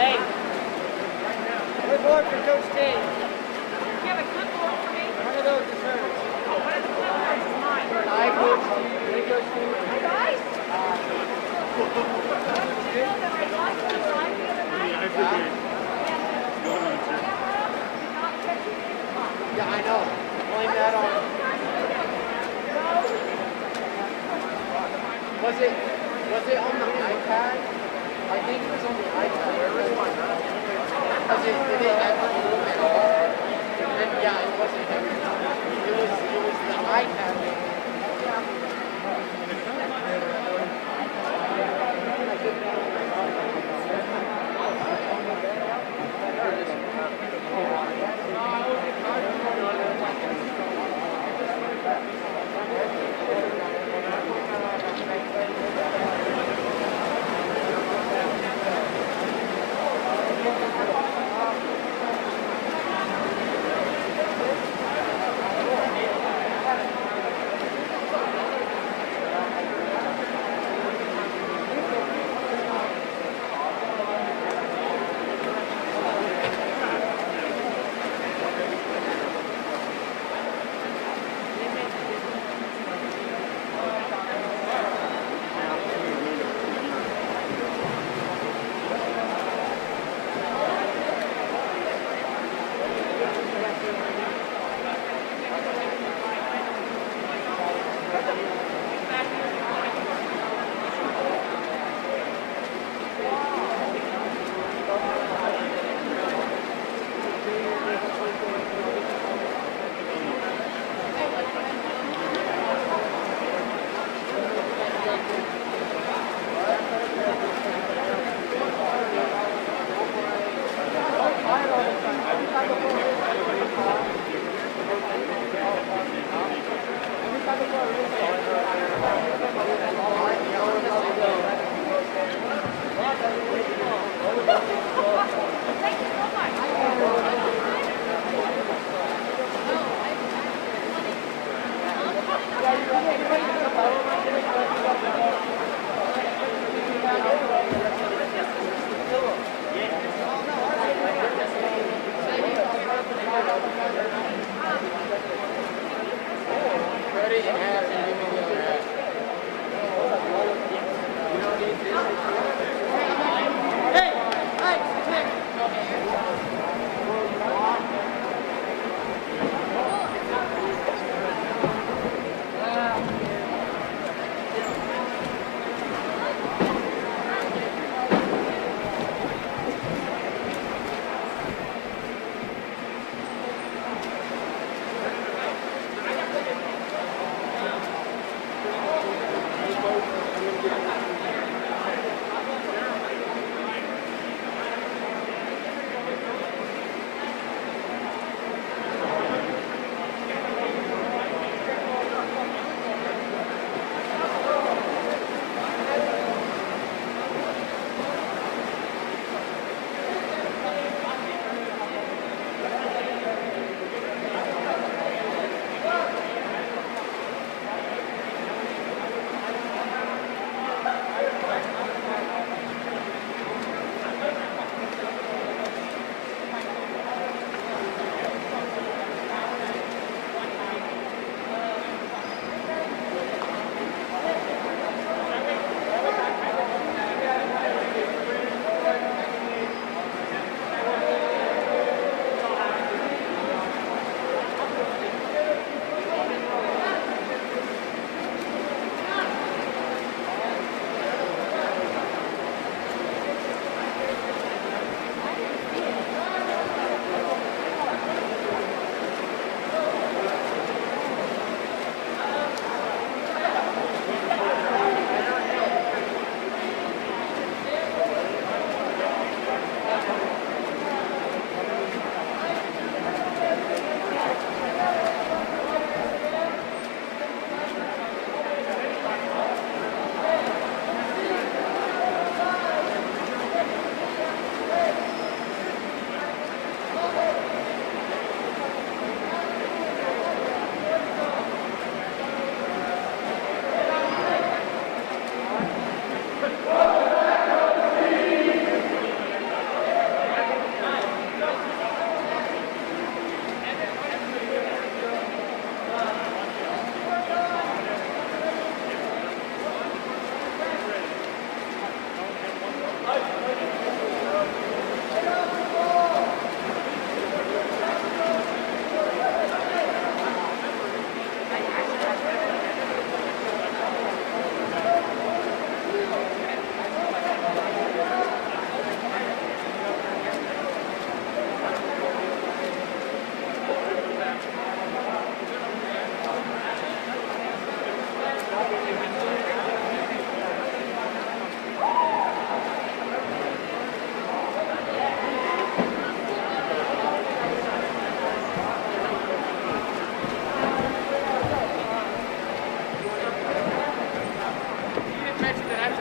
Hey. Clipboard for Coach T. You have a clipboard for me? One of those is hers. One of the clipboards is mine. Hi, Coach T. Hey, Coach T. Hi, guys. I forget. Yeah, I know. Blame that on. Was it on the iPad? I think it was on the iPad. Where was my Because it didn't ever move at all. And yeah, it wasn't every time. It was the iPad.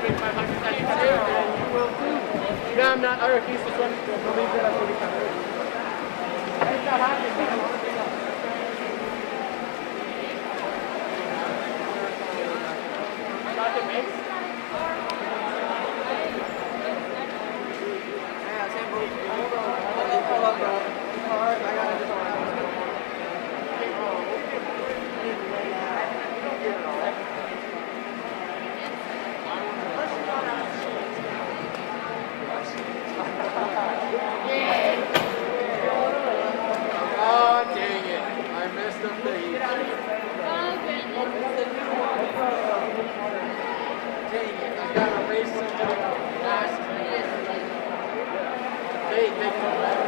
No, I'm not. I refuse to swim. It's not happening, man. Not the mix? Yeah, same boat. Hold on, bro. Alright, I got it. Oh, dang it. I messed up the heat. Dang it. I got to race somebody fast. They come back.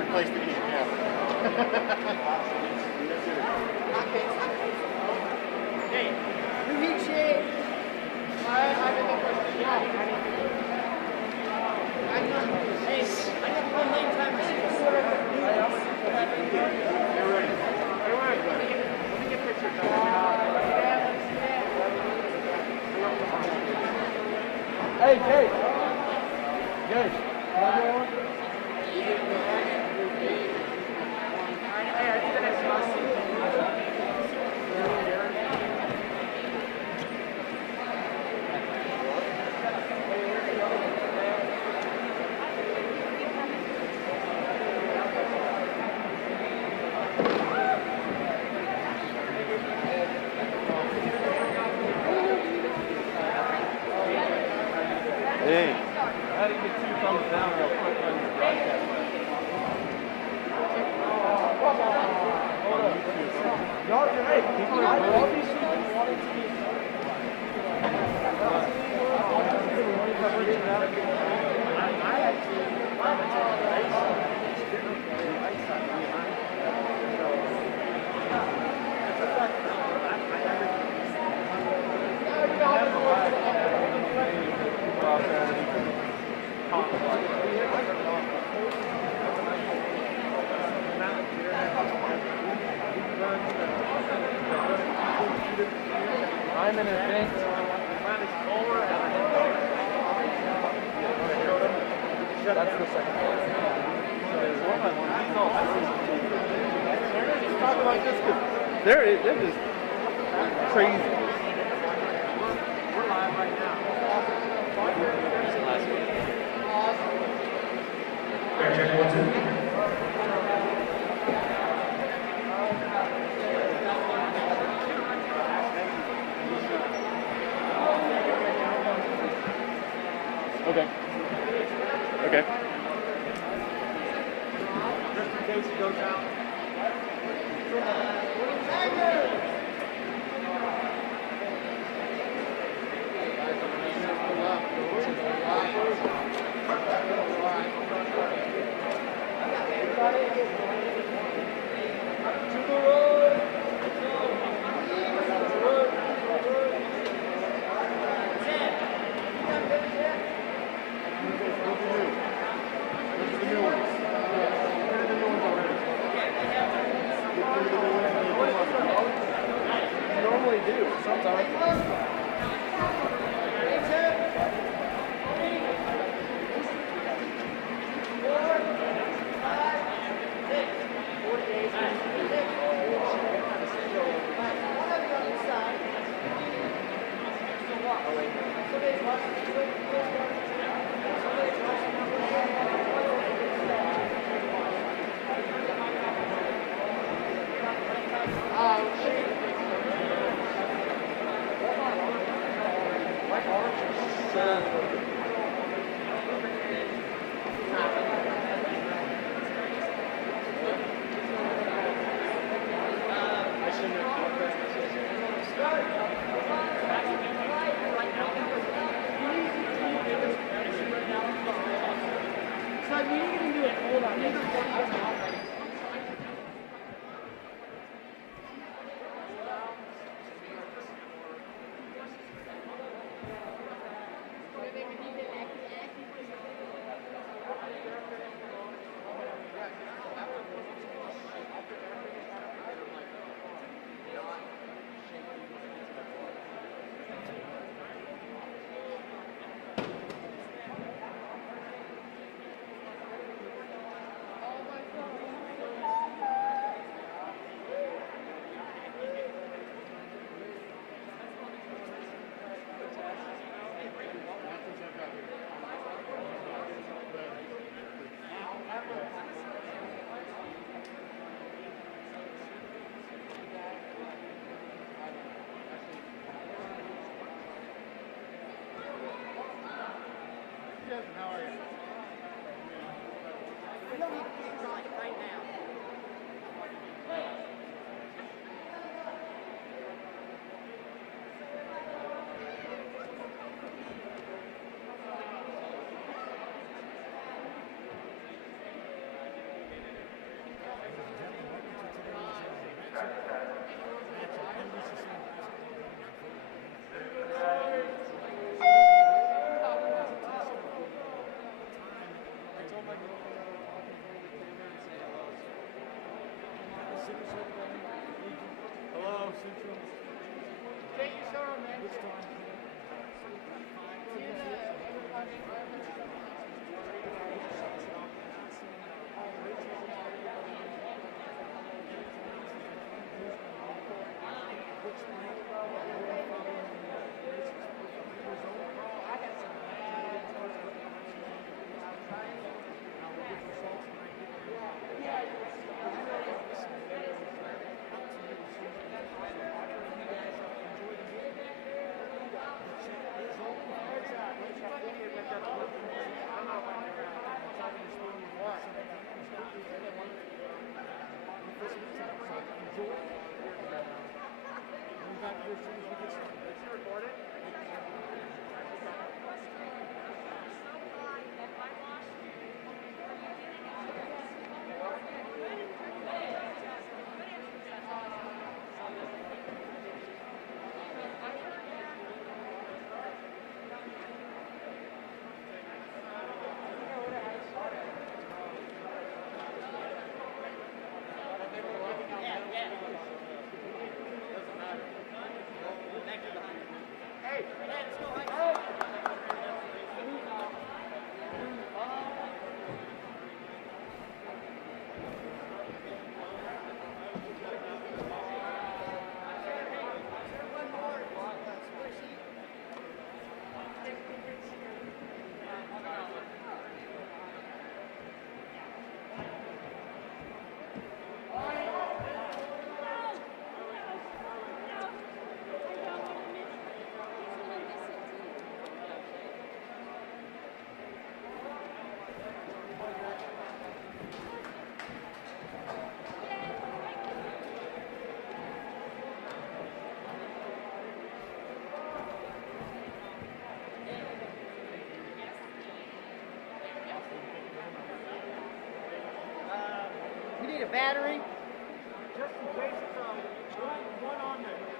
Replace the heat, yeah. Hey, how do you get 2 thumbs down real quick on your broadcast? Y'all, hey, people are obviously wanting to be. I'm an event. That's the second one. They're just talking like this because they're just crazy. We're live right now. Check 1, 2. Okay. Okay. Just in case it goes out. Normally do, sometimes. Hello, Central. Take your show, man. Which time? back here as soon as we get started. Is she recording? We need a battery. Just in case it's one on there.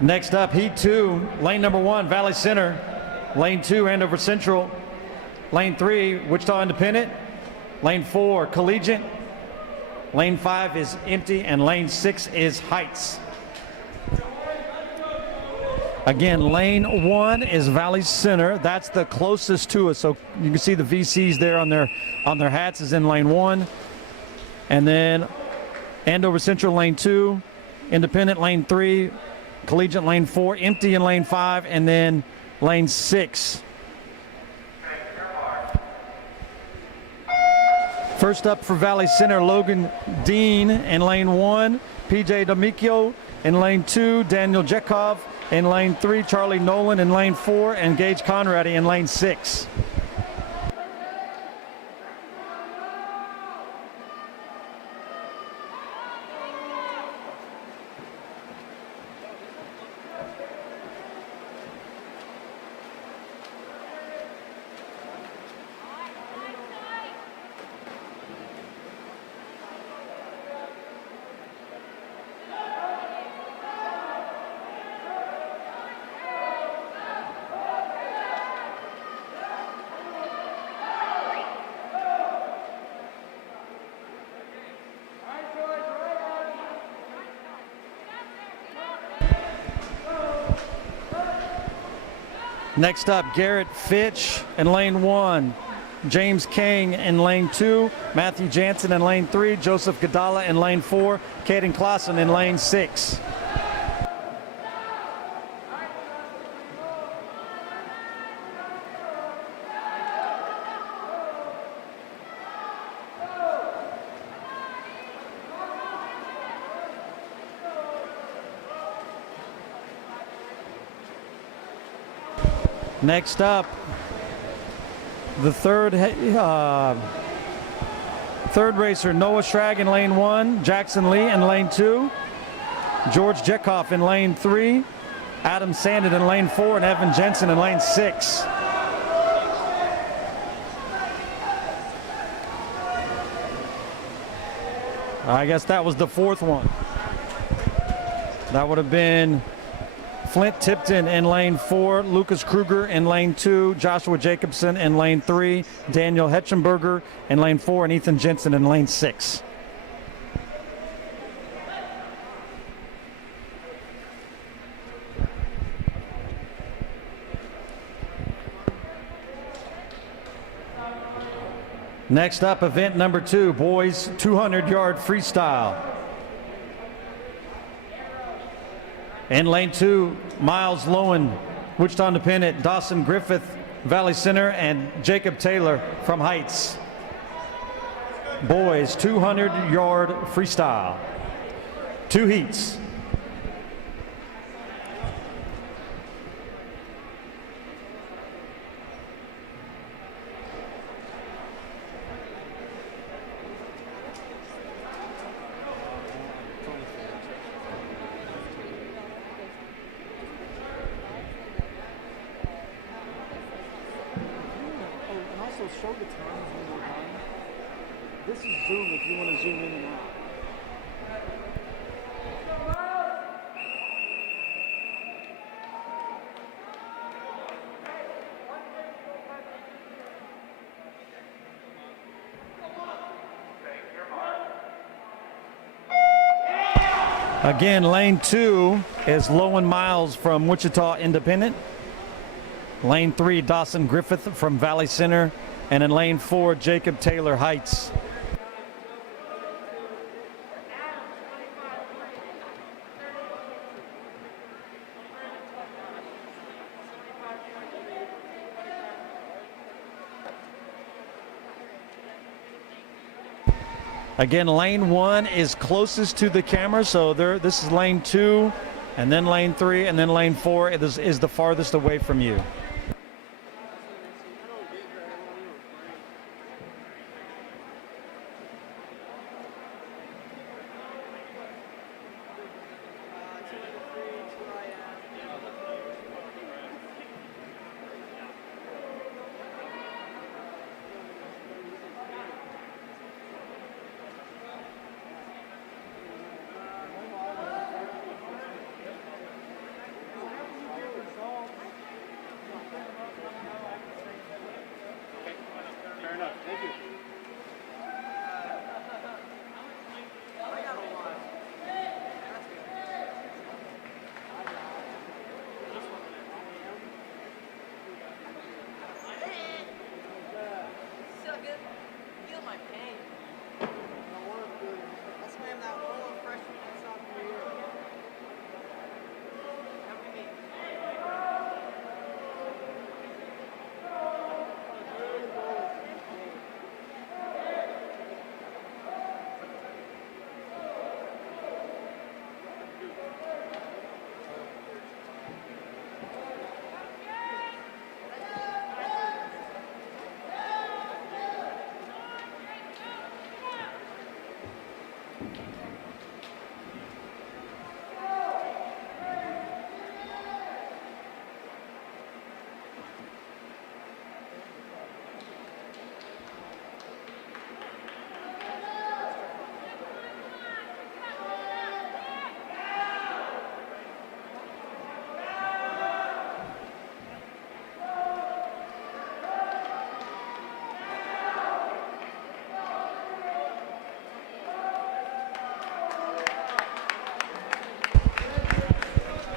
Next up, heat 2, lane number 1, Valley Center. Lane 2, Andover Central. Lane 3, Wichita Independent. Lane 4, Collegiate. Lane 5 is empty, and lane 6 is Heights. Again, lane 1 is Valley Center. That's the closest to us. So you can see the VCs there on their hats is in lane 1. And then Andover Central lane 2, Independent lane 3, Collegiate lane 4, empty in lane 5, and then lane 6. First up for Valley Center, Logan Dean in lane 1, PJ D'Amico in lane 2, Daniel Jekov in lane 3, Charlie Nolan in lane 4, and Gage Conradi in lane 6. Next up, Garrett Fitch in lane 1, James King in lane 2, Matthew Jansen in lane 3, Joseph Gadala in lane 4, Caden Clausen in lane 6. Next up, the third racer, Noah Schrag in lane 1, Jackson Lee in lane 2, George Jekoff in lane 3, Adam Sandin in lane 4, and Evan Jensen in lane 6. I guess that was the fourth one. That would have been Flint Tipton in lane 4, Lucas Kruger in lane 2, Joshua Jacobson in lane 3, Daniel Hetchenberger in lane 4, and Ethan Jensen in lane 6. Next up, event number 2, boys 200-yard freestyle. In lane 2, Miles Lowen, Wichita Independent, Dawson Griffith, Valley Center, and Jacob Taylor from Heights. Boys 200-yard freestyle. 2 heats. Show the times when we're done. This is Zoom if you want to zoom in and out. Again, lane 2 is Lowen Miles from Wichita Independent. Lane 3, Dawson Griffith from Valley Center. And in lane 4, Jacob Taylor, Heights. Again, lane 1 is closest to the camera, so this is lane 2, and then lane 3, and then lane 4 is the farthest away from you.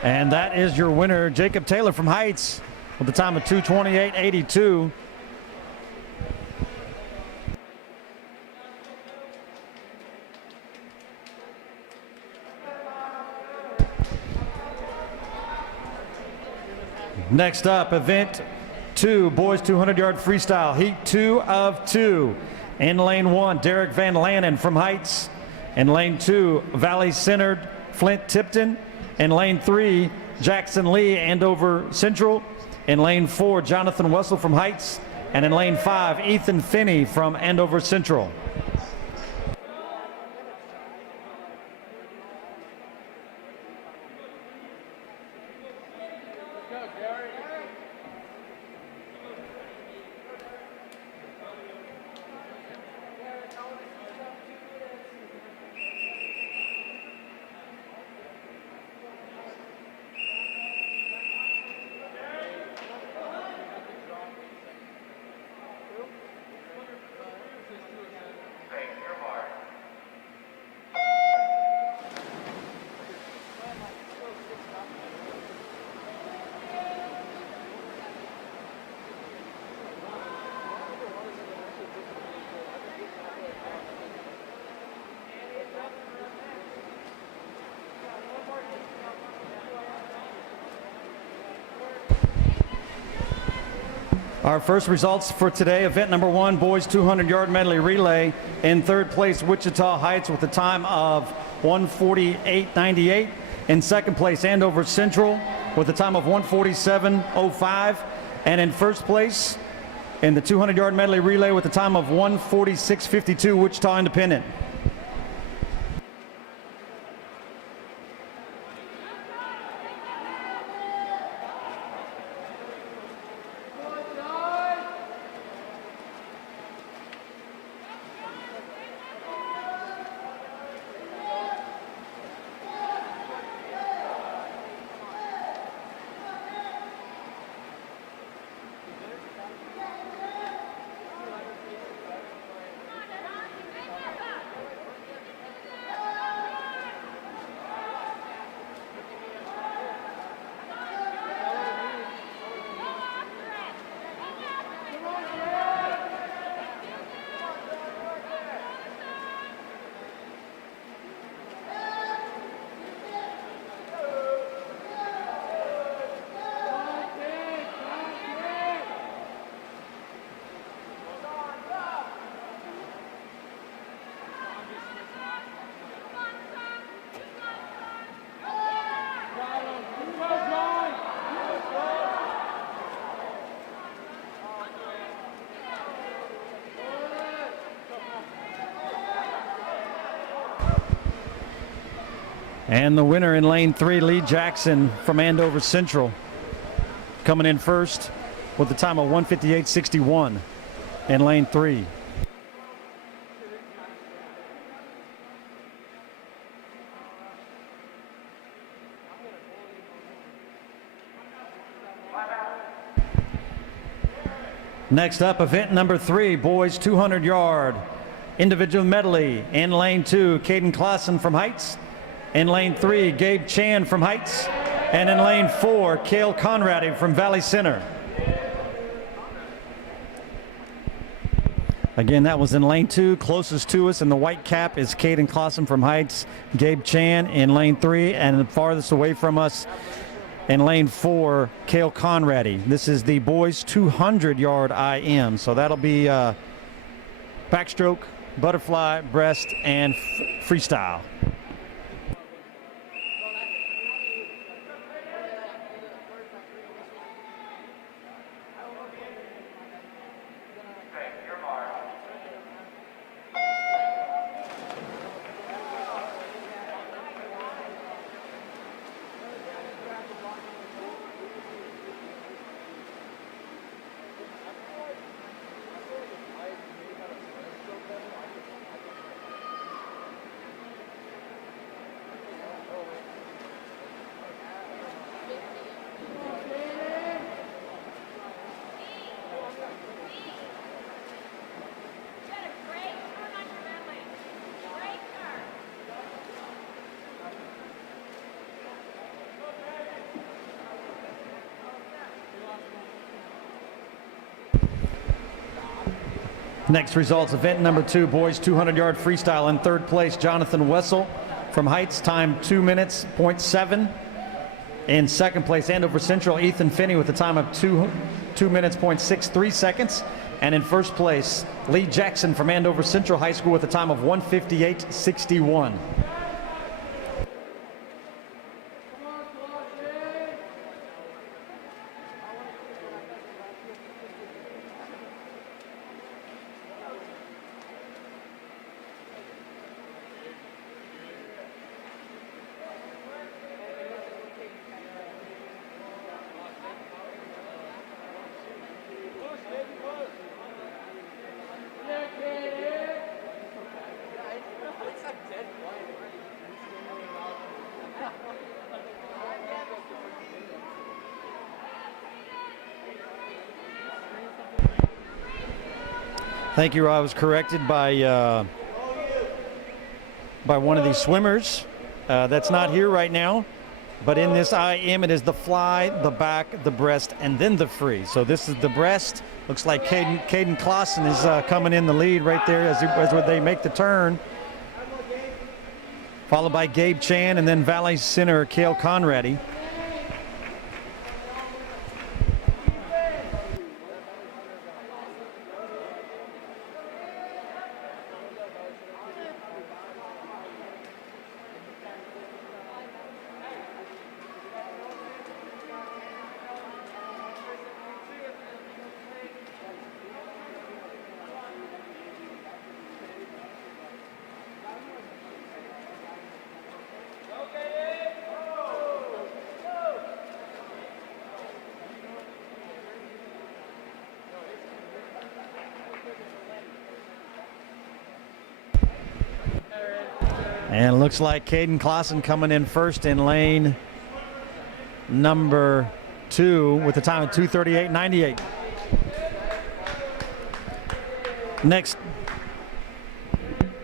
And that is your winner, Jacob Taylor from Heights, with a time of 2:28.82. Next up, event 2, boys 200-yard freestyle, heat 2 of 2. In lane 1, Derek Van Lannen from Heights. In lane 2, Valley Center, Flint Tipton. In lane 3, Jackson Lee, Andover Central. In lane 4, Jonathan Wessel from Heights. And in lane 5, Ethan Finney from Andover Central. Our first results for today, event number 1, boys 200-yard medley relay. In third place, Wichita Heights with a time of 1:48.98. In second place, Andover Central with a time of 1:47.05. And in first place, in the 200-yard medley relay with a time of 1:46.52, Wichita Independent. And the winner in lane 3, Lee Jackson from Andover Central, coming in first with a time of 1:58.61 in lane 3. Next up, event number 3, boys 200-yard individual medley. In lane 2, Caden Clausen from Heights. In lane 3, Gabe Chan from Heights. And in lane 4, Cale Conradi from Valley Center. Again, that was in lane 2. Closest to us in the white cap is Caden Clausen from Heights. Gabe Chan in lane 3. And the farthest away from us in lane 4, Cale Conradi. This is the boys 200-yard IM. So that'll be backstroke, butterfly, breast, and freestyle. Next results, event number 2, boys 200-yard freestyle. In third place, Jonathan Wessel from Heights, time 2 minutes, 0.7. In second place, Andover Central, Ethan Finney with a time of 2 minutes, 0.63 seconds. And in first place, Lee Jackson from Andover Central High School with a time of 1:58.61. Thank you. I was corrected by one of these swimmers that's not here right now. But in this IM, it is the fly, the back, the breast, and then the free. So this is the breast. Looks like Caden Clausen is coming in the lead right there as they make the turn. Followed by Gabe Chan and then Valley Center Cale Conradi. And it looks like Caden Clausen coming in first in lane number 2 with a time of 2:38.98.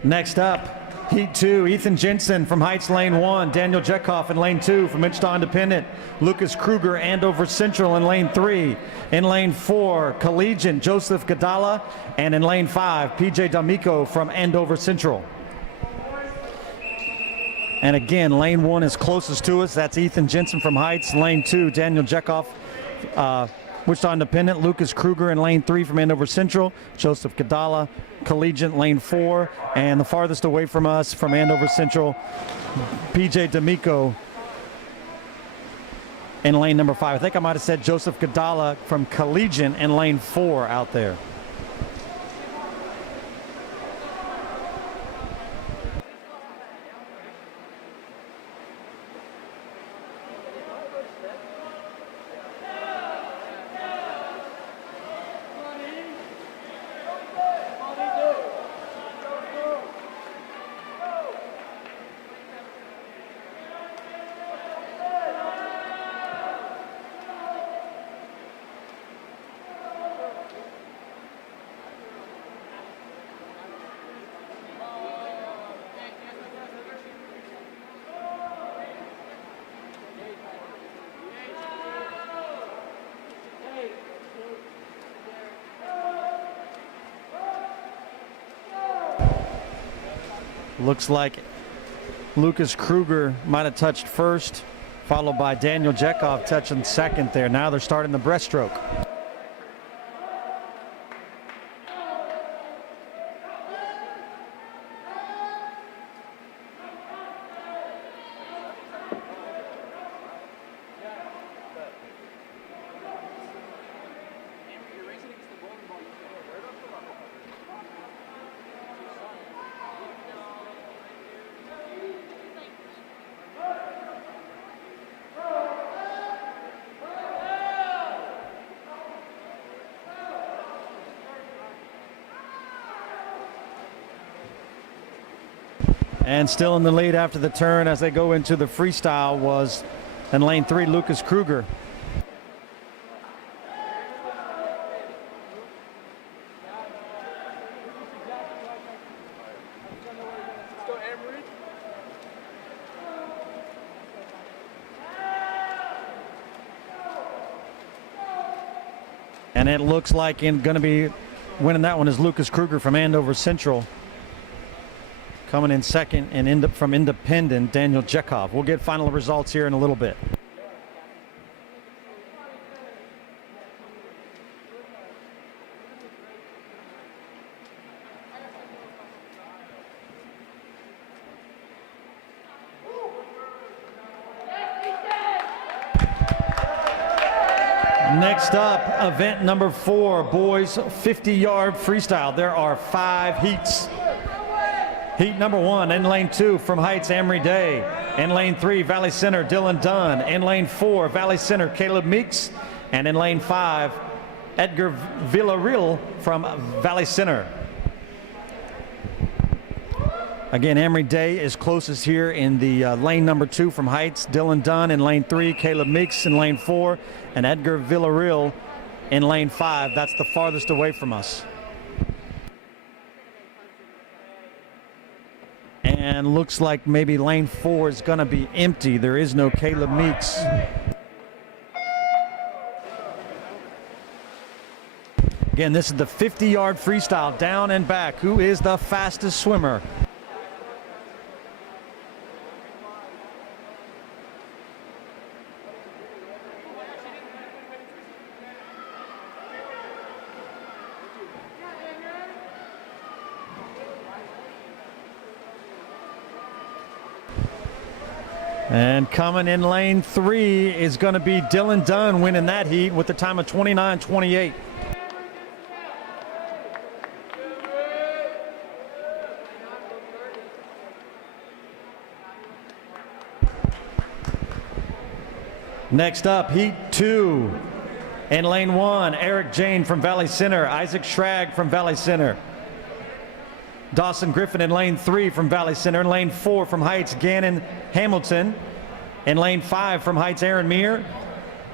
Next up, Heat 2, Ethan Jensen from Heights lane 1, Daniel Jekoff in lane 2 from Wichita Independent, Lucas Kruger, Andover Central in lane 3. In lane 4, Collegiate, Joseph Gadala, and in lane 5, PJ D'Amico from Andover Central. And again, lane 1 is closest to us. That's Ethan Jensen from Heights. Lane 2, Daniel Jekoff, Wichita Independent. Lucas Kruger in lane 3 from Andover Central. Joseph Gadala, Collegiate, lane 4. And the farthest away from us from Andover Central, PJ D'Amico in lane number 5. I think I might have said Joseph Gadala from Collegiate in lane 4 out there. Looks like Lucas Kruger might have touched first, followed by Daniel Jekoff touching second there. Now they're starting the breaststroke. And still in the lead after the turn as they go into the freestyle was in lane 3, Lucas Kruger. And it looks like going to be winning that one is Lucas Kruger from Andover Central. Coming in second and from Independent, Daniel Jekov. We'll get final results here in a little bit. Next up, event number 4, boys 50-yard freestyle. There are 5 heats. Heat number 1, in lane 2 from Heights, Amory Day. In lane 3, Valley Center, Dylan Dunn. In lane 4, Valley Center, Caleb Meeks. And in lane 5, Edgar Villarreal from Valley Center. Again, Amory Day is closest here in the lane number 2 from Heights. Dylan Dunn in lane 3, Caleb Meeks in lane 4, and Edgar Villarreal in lane 5. That's the farthest away from us. And looks like maybe lane 4 is going to be empty. There is no Caleb Meeks. Again, this is the 50-yard freestyle, down and back. Who is the fastest swimmer? And coming in lane 3 is going to be Dylan Dunn winning that heat with the time of 29:28. Next up, heat 2. In lane 1, Eric Jane from Valley Center, Isaac Schrag from Valley Center. Dawson Griffin in lane 3 from Valley Center. In lane 4 from Heights, Gannon Hamilton. In lane 5 from Heights, Aaron Meir.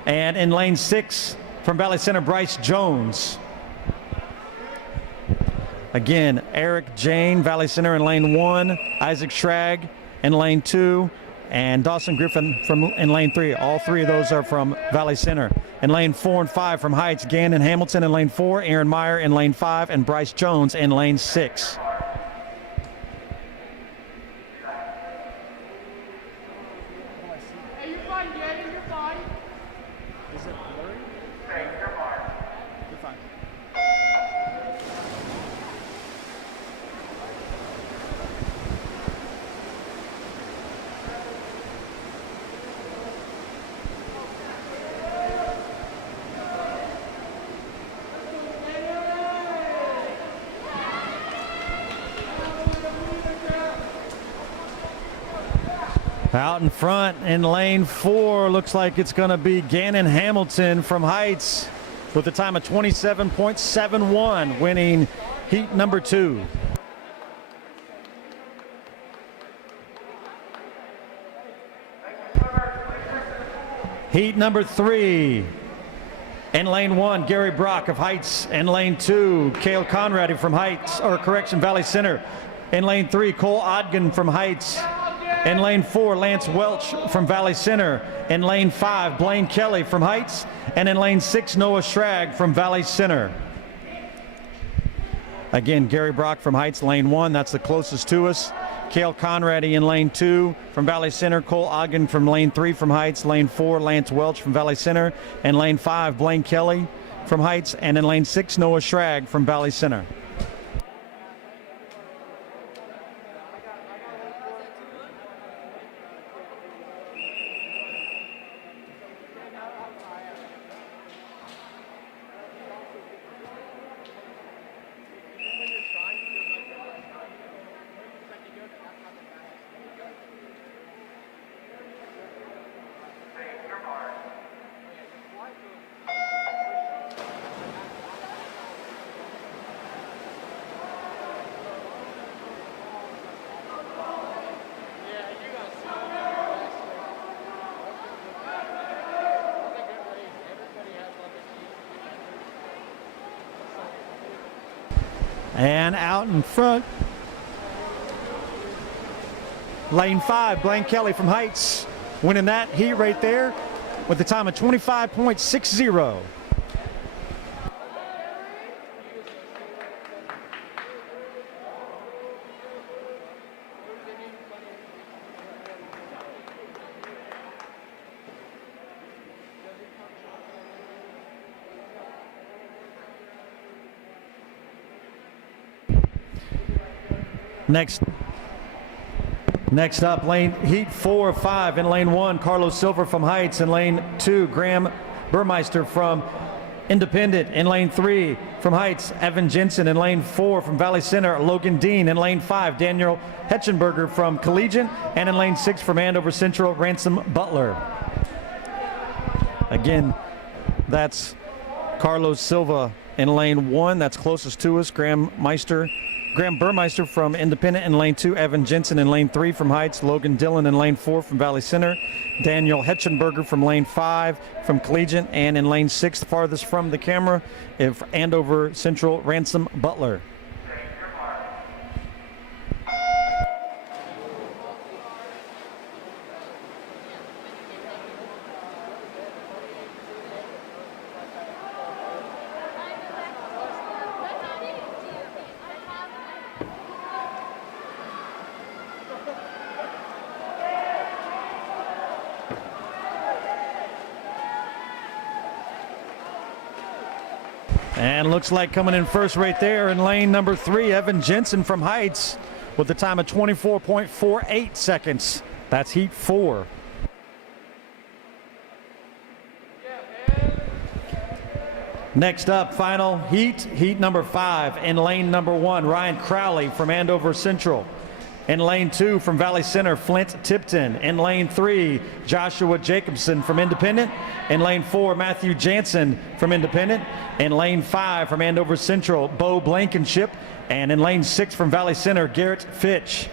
And in lane 6 from Valley Center, Bryce Jones. Again, Eric Jane, Valley Center in lane 1. Isaac Schrag in lane 2. And Dawson Griffin in lane 3. All 3 of those are from Valley Center. In lane 4 and 5 from Heights, Gannon Hamilton in lane 4. Aaron Meyer in lane 5. And Bryce Jones in lane 6. Out in front in lane 4, looks like it's going to be Gannon Hamilton from Heights with a time of 27.71, winning heat number 2. Heat number 3. In lane 1, Gary Brock of Heights. In lane 2, Cale Conrady from Heights, or correction, Valley Center. In lane 3, Cole Odgen from Heights. In lane 4, Lance Welch from Valley Center. In lane 5, Blaine Kelly from Heights. And in lane 6, Noah Schrag from Valley Center. Again, Gary Brock from Heights, lane 1. That's the closest to us. Cale Conrady in lane 2 from Valley Center. Cole Ogden from lane 3 from Heights. Lane 4, Lance Welch from Valley Center. And lane 5, Blaine Kelly from Heights. And in lane 6, Noah Schrag from Valley Center. And out in front, lane 5, Blaine Kelly from Heights, winning that heat right there with a time of 25.60. Next up, heat 4 of 5. In lane 1, Carlos Silva from Heights. In lane 2, Graham Burmeister from Independent. In lane 3 from Heights, Evan Jensen. In lane 4 from Valley Center, Logan Dean. In lane 5, Daniel Hetchenberger from Collegiate. And in lane 6 from Andover Central, Ransom Butler. Again, that's Carlos Silva in lane 1. That's closest to us. Graham Burmeister from Independent in lane 2. Evan Jensen in lane 3 from Heights. Logan Dillon in lane 4 from Valley Center. Daniel Hetchenberger from lane 5 from Collegiate. And in lane 6, farthest from the camera, Andover Central, Ransom Butler. And looks like coming in first right there in lane number 3, Evan Jensen from Heights with a time of 24.48 seconds. That's heat 4. Next up, final heat number 5 in lane number 1, Ryan Crowley from Andover Central. In lane 2 from Valley Center, Flint Tipton. In lane 3, Joshua Jacobson from Independent. In lane 4, Matthew Jansen from Independent. In lane 5 from Andover Central, Bo Blankenship. And in lane 6 from Valley Center, Garrett Fitch.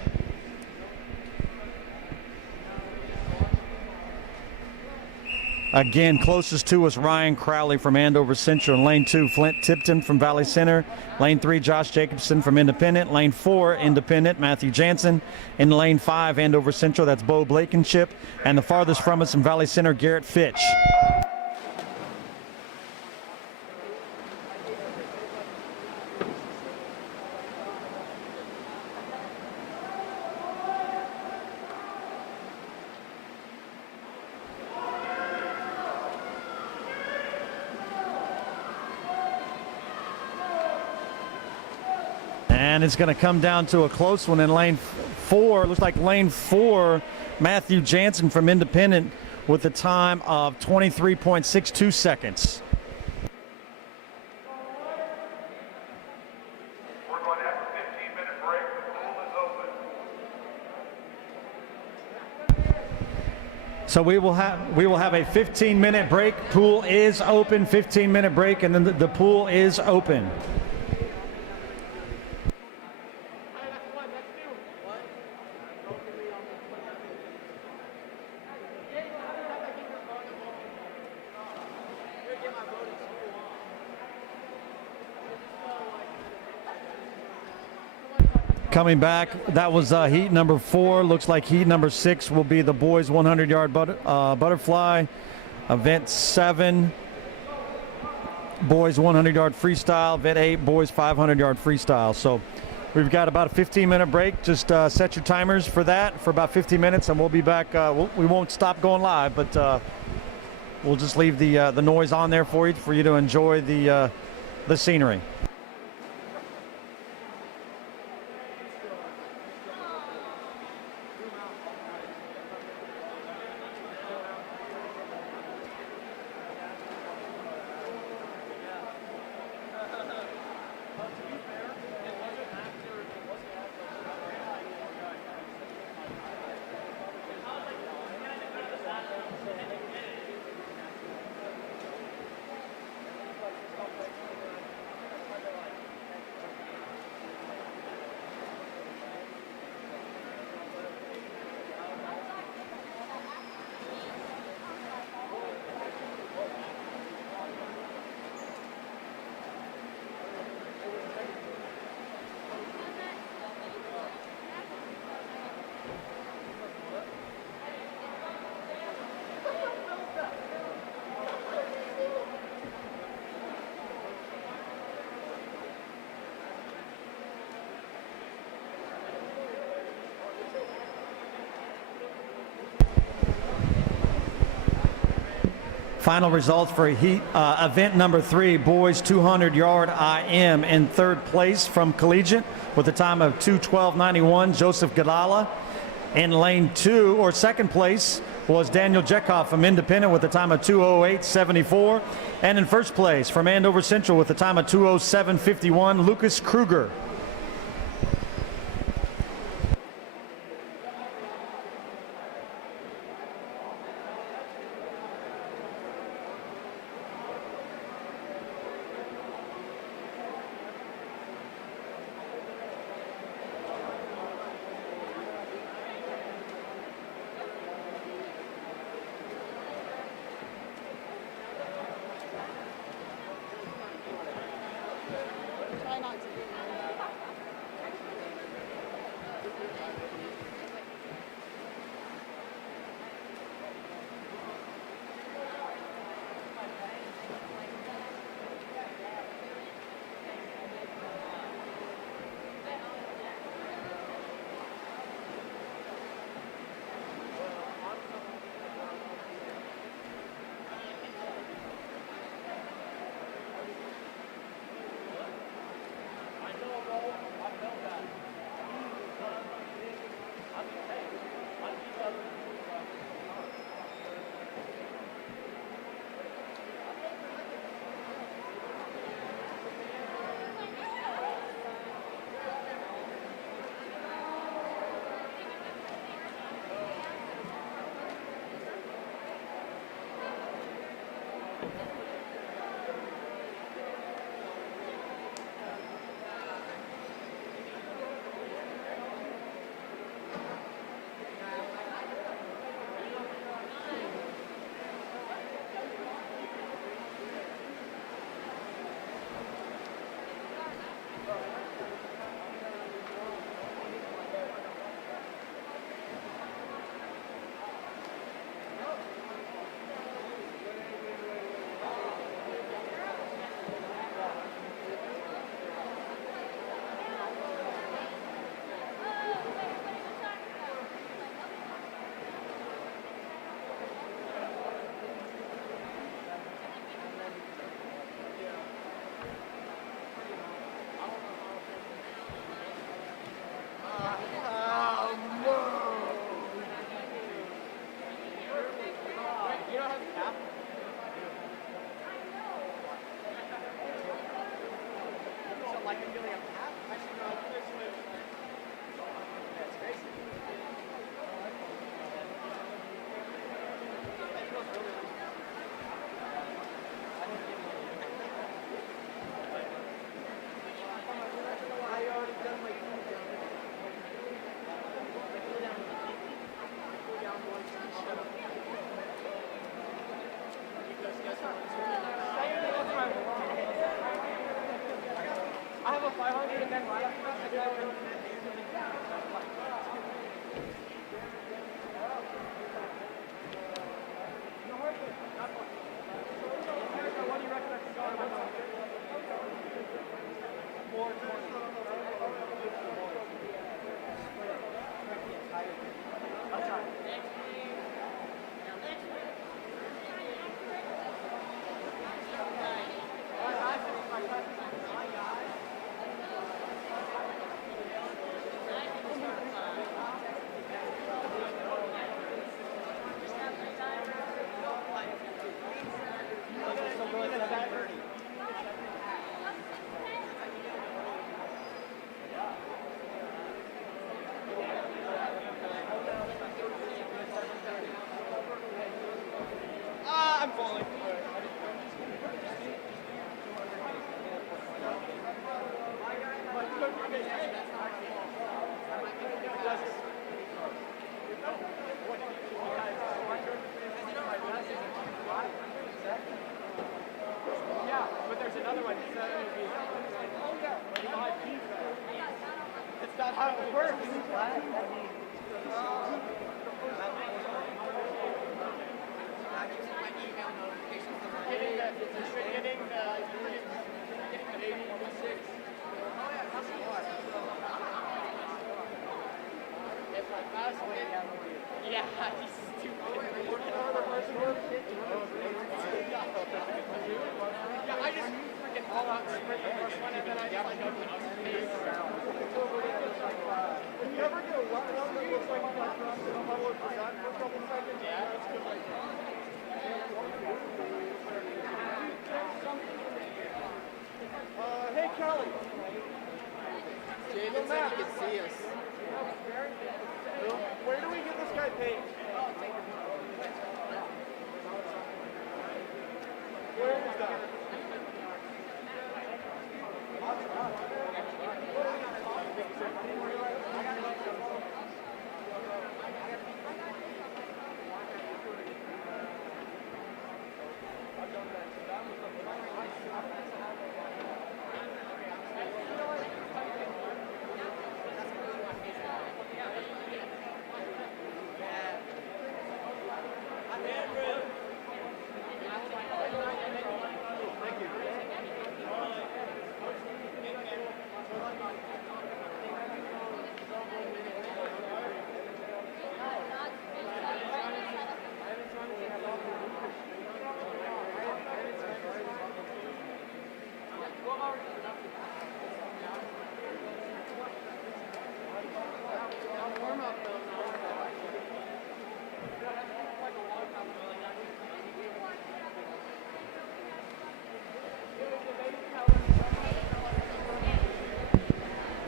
Again, closest to us, Ryan Crowley from Andover Central. In lane 2, Flint Tipton from Valley Center. Lane 3, Josh Jacobson from Independent. Lane 4, Independent, Matthew Jansen. In lane 5, Andover Central, that's Bo Blankenship. And the farthest from us in Valley Center, Garrett Fitch. And it's going to come down to a close one in lane 4. Looks like lane 4, Matthew Jansen from Independent with a time of 23.62 seconds. We're going to have a 15-minute break. The pool is open. So we will have a 15-minute break. Pool is open. 15-minute break, and then the pool is open. Coming back, that was heat number 4. Looks like heat number 6 will be the boys 100-yard butterfly. Event 7, boys 100-yard freestyle. Event 8, boys 500-yard freestyle. So we've got about a 15-minute break. Just set your timers for that for about 15 minutes, and we'll be back. We won't stop going live, but we'll just leave the noise on there for you to enjoy the scenery. Final results for event number 3, boys 200-yard IM. In third place from collegiate with a time of 2:12.91, Joseph Gadala. In lane 2, or second place, was Daniel Jekoff from Independent with a time of 2:08.74. And in first place from Andover Central with a time of 2:07.51, Lucas Kruger. Yeah, he's stupid. you ever get a one that looks like you got dropped in a puddle and forgotten for a couple seconds? Yeah, that's good. Hey, Kelly. Javen said he could see us. Where do we get this guy paid? Where is that?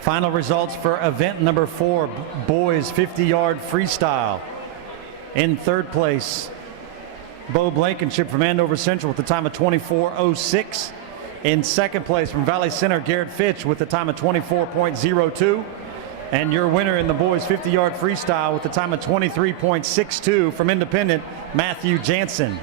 Final results for event number 4, boys 50-yard freestyle. In third place, Bo Blankenship from Andover Central with a time of 24:06. In second place from Valley Center, Garrett Fitch with a time of 24.02. And your winner in the boys 50-yard freestyle with a time of 23.62 from Independent, Matthew Jansen.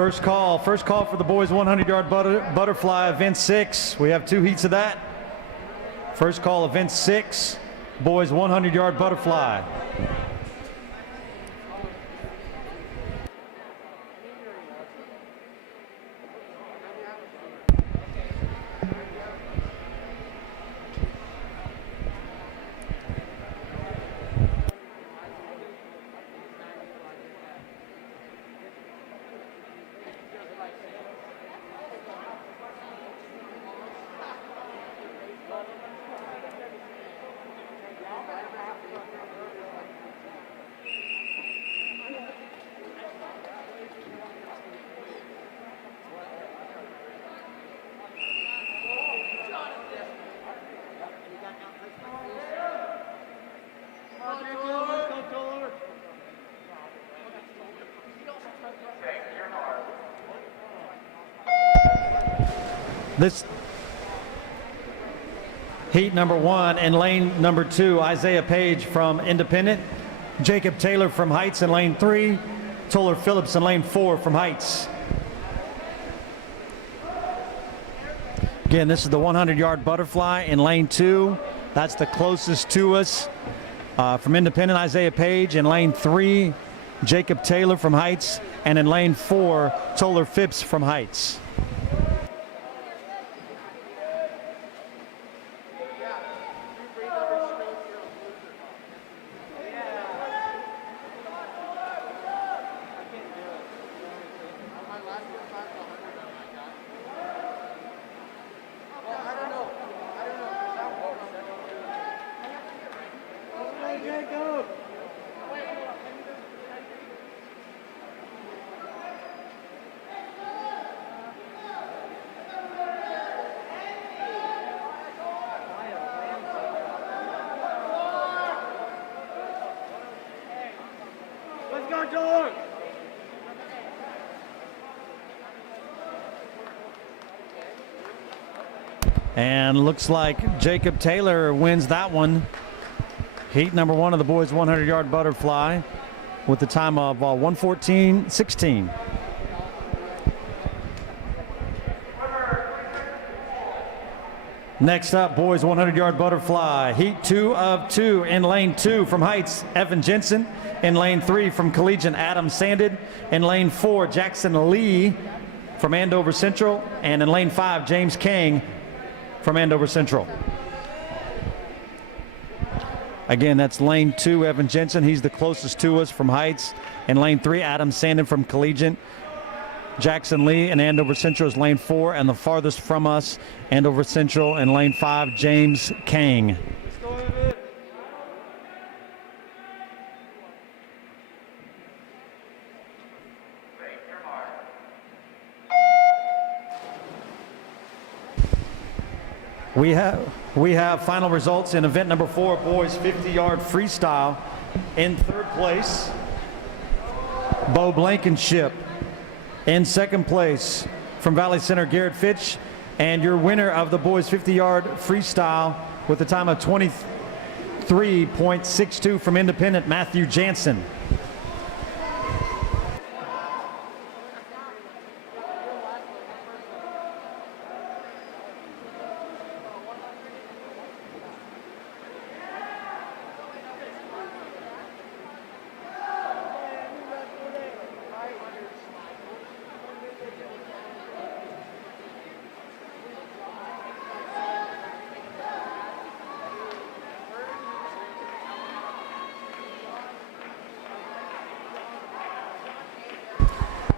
First call for the boys 100-yard butterfly, event 6. We have 2 heats of that. First call, event 6, boys 100-yard butterfly. This heat number 1 in lane number 2, Isaiah Page from Independent, Jacob Taylor from Heights in lane 3, Toller Phillips in lane 4 from Heights. Again, this is the 100-yard butterfly in lane 2. That's the closest to us. From Independent, Isaiah Page. In lane 3, Jacob Taylor from Heights. And in lane 4, Toller Phipps from Heights. And looks like Jacob Taylor wins that one. Heat number 1 of the boys 100-yard butterfly with the time of 1:14.16. Next up, boys 100-yard butterfly. Heat 2 of 2 in lane 2 from Heights, Evan Jensen. In lane 3 from Collegiate, Adam Sanded. In lane 4, Jackson Lee from Andover Central. And in lane 5, James Kang from Andover Central. Again, that's lane 2, Evan Jensen. He's the closest to us from Heights. In lane 3, Adam Sandin from Collegiate. Jackson Lee and Andover Central is lane 4, and the farthest from us, Andover Central, in lane 5, James Kang. We have final results in event number 4, boys 50-yard freestyle. In 3rd place, Bo Blankenship. In 2nd place, from Valley Center, Garrett Fitch. And your winner of the boys 50-yard freestyle with a time of 23.62 from Independent, Matthew Jansen.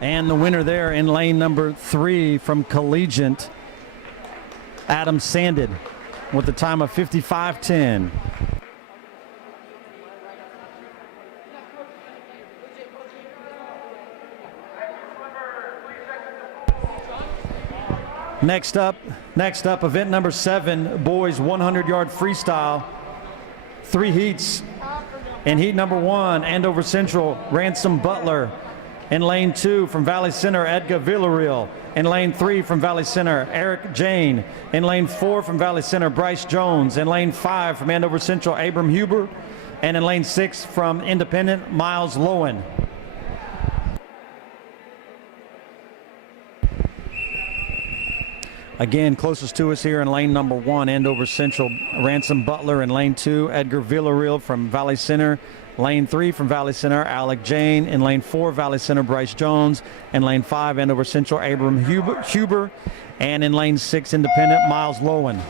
And the winner there in lane number 3 from Collegiate, Adam Sanded, with the time of 55:10. Next up, event number 7, boys 100-yard freestyle. 3 heats. In heat number 1, Andover Central, Ransom Butler. In lane 2 from Valley Center, Edgar Villarreal. In lane 3 from Valley Center, Eric Jane. In lane 4 from Valley Center, Bryce Jones. In lane 5 from Andover Central, Abram Huber. And in lane 6 from Independent, Miles Lowen. Again, closest to us here in lane number 1, Andover Central, Ransom Butler. In lane 2, Edgar Villarreal from Valley Center. Lane 3 from Valley Center, Alec Jane. In lane 4, Valley Center, Bryce Jones. In lane 5, Andover Central, Abram Huber. And in lane 6, Independent, Miles Lowen.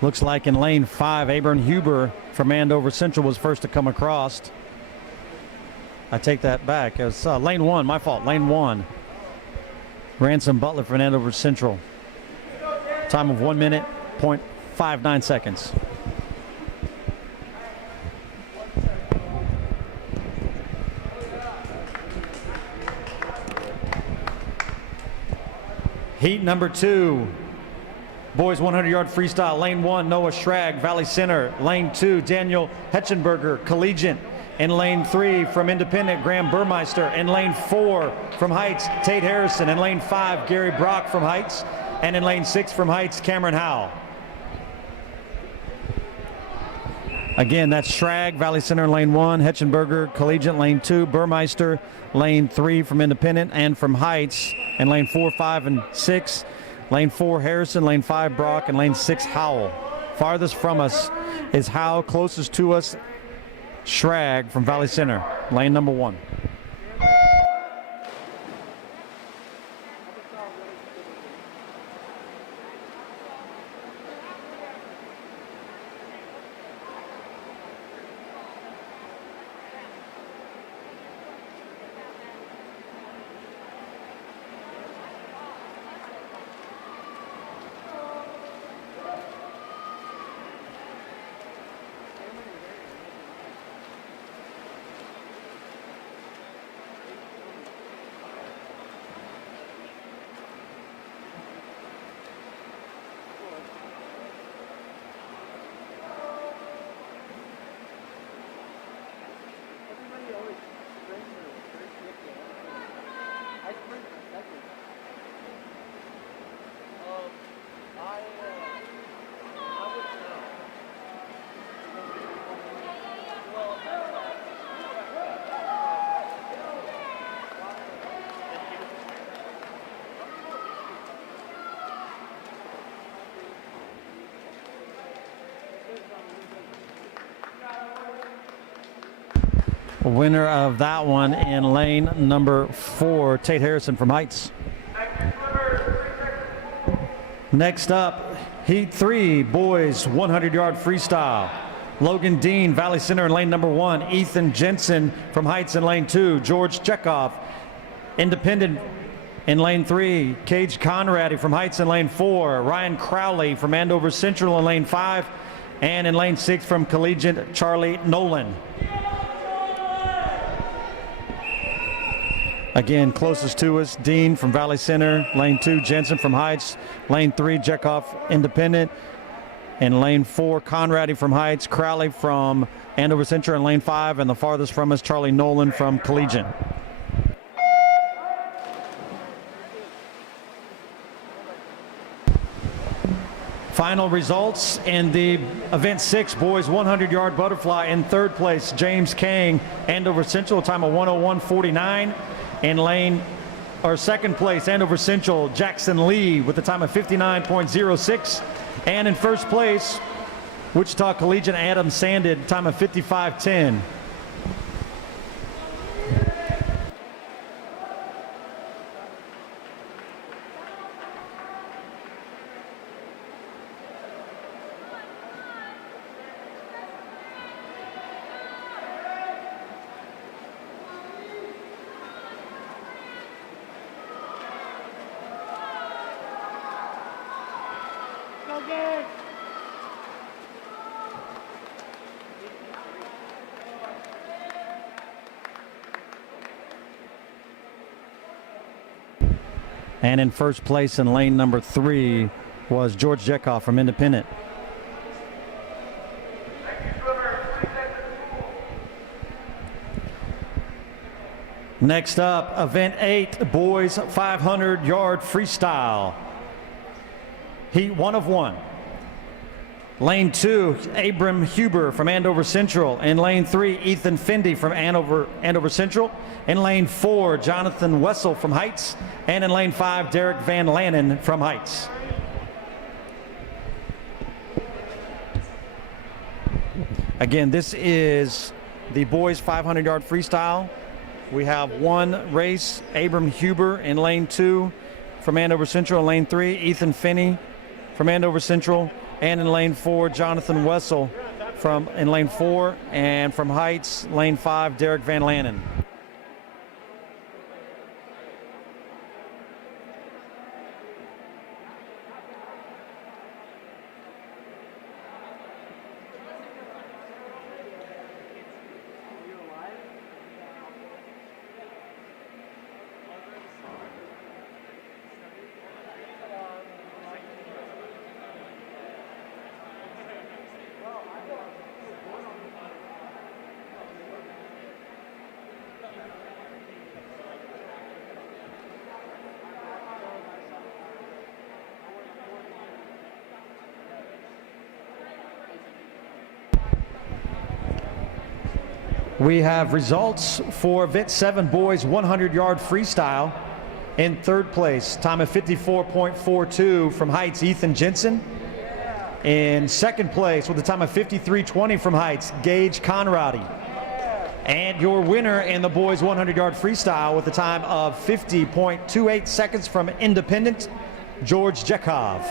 Looks like in lane 5, Abram Huber from Andover Central was first to come across. I take that back. It was lane 1, my fault, lane 1. Ransom Butler from Andover Central. Time of 1 minute, 0.59 seconds. Heat number 2. Boys 100-yard freestyle. Lane 1, Noah Schrag, Valley Center. Lane 2, Daniel Hetchenberger, Collegiate. In lane 3, from Independent, Graham Burmeister. In lane 4, from Heights, Tate Harrison. In lane 5, Gary Brock from Heights. And in lane 6, from Heights, Cameron Howell. Again, that's Schrag, Valley Center in lane 1, Hetchenberger, Collegiate, lane 2, Burmeister, lane 3 from Independent, and from Heights, and lane 4, 5, and 6. Lane 4, Harrison. Lane 5, Brock. And lane 6, Howell. Farthest from us is Howell. Closest to us, Schrag from Valley Center. Lane number 1. Winner of that one in lane number 4, Tate Harrison from Heights. Next up, Heat 3, boys 100-yard freestyle. Logan Dean, Valley Center in lane number 1. Ethan Jensen from Heights in lane 2. George Chekhov, Independent in lane 3. Cage Conradi from Heights in lane 4. Ryan Crowley from Andover Central in lane 5. And in lane 6 from Collegiate, Charlie Nolan. Again, closest to us, Dean from Valley Center. Lane 2, Jensen from Heights. Lane 3, Chekhov, Independent. In lane 4, Conradi from Heights. Crowley from Andover Central in lane 5. And the farthest from us, Charlie Nolan from Collegiate. Final results in the event 6, boys 100-yard butterfly. In third place, James Kang, Andover Central, a time of 1:01:49. In second place, Andover Central, Jackson Lee with a time of 59.06. And in first place, Wichita Collegiate Adam Sanded, time of 55:10. And in first place in lane number 3 was George Jekoff from Independent. Next up, event 8, boys 500-yard freestyle. Heat 1 of 1. Lane 2, Abram Huber from Andover Central. In lane 3, Ethan Fendi from Andover Central. In lane 4, Jonathan Wessel from Heights. And in lane 5, Derek Van Lannen from Heights. Again, this is the boys 500-yard freestyle. We have one race, Abram Huber in lane 2 from Andover Central. In lane 3, Ethan Finney from Andover Central. And in lane 4, Jonathan Wessel in lane 4. And from Heights, lane 5, Derek Van Lannen. We have results for event 7 boys 100-yard freestyle. In third place, time of 54.42 from Heights, Ethan Jensen. In second place with a time of 53.20 from Heights, Gage Conradi. And your winner in the boys 100-yard freestyle with a time of 50.28 seconds from Independent, George Jekoff.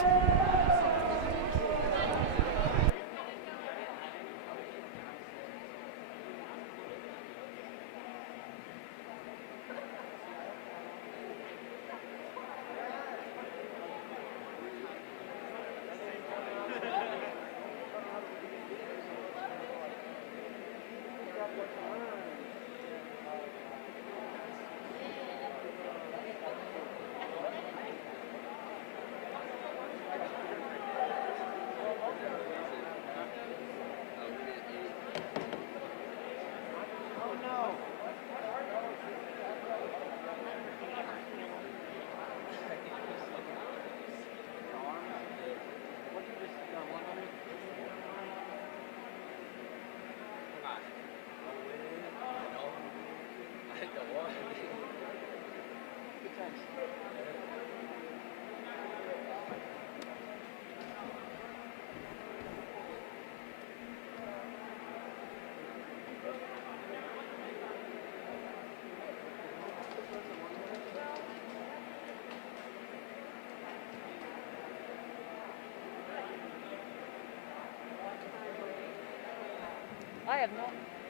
I have no.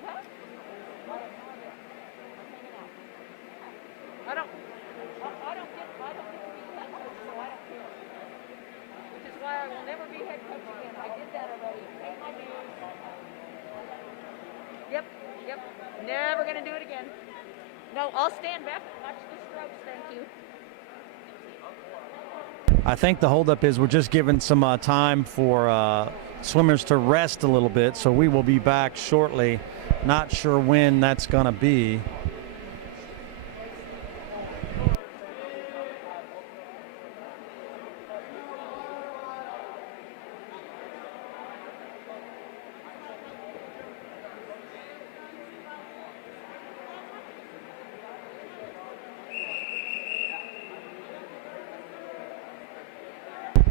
Huh? I don't get to be cut, so I don't care. Which is why I will never be head coach again. I did that already. Paid my dues. Yep. Never gonna do it again. No, I'll stand back and watch the strokes. Thank you. I think the holdup is we're just giving some time for swimmers to rest a little bit, so we will be back shortly. Not sure when that's going to be.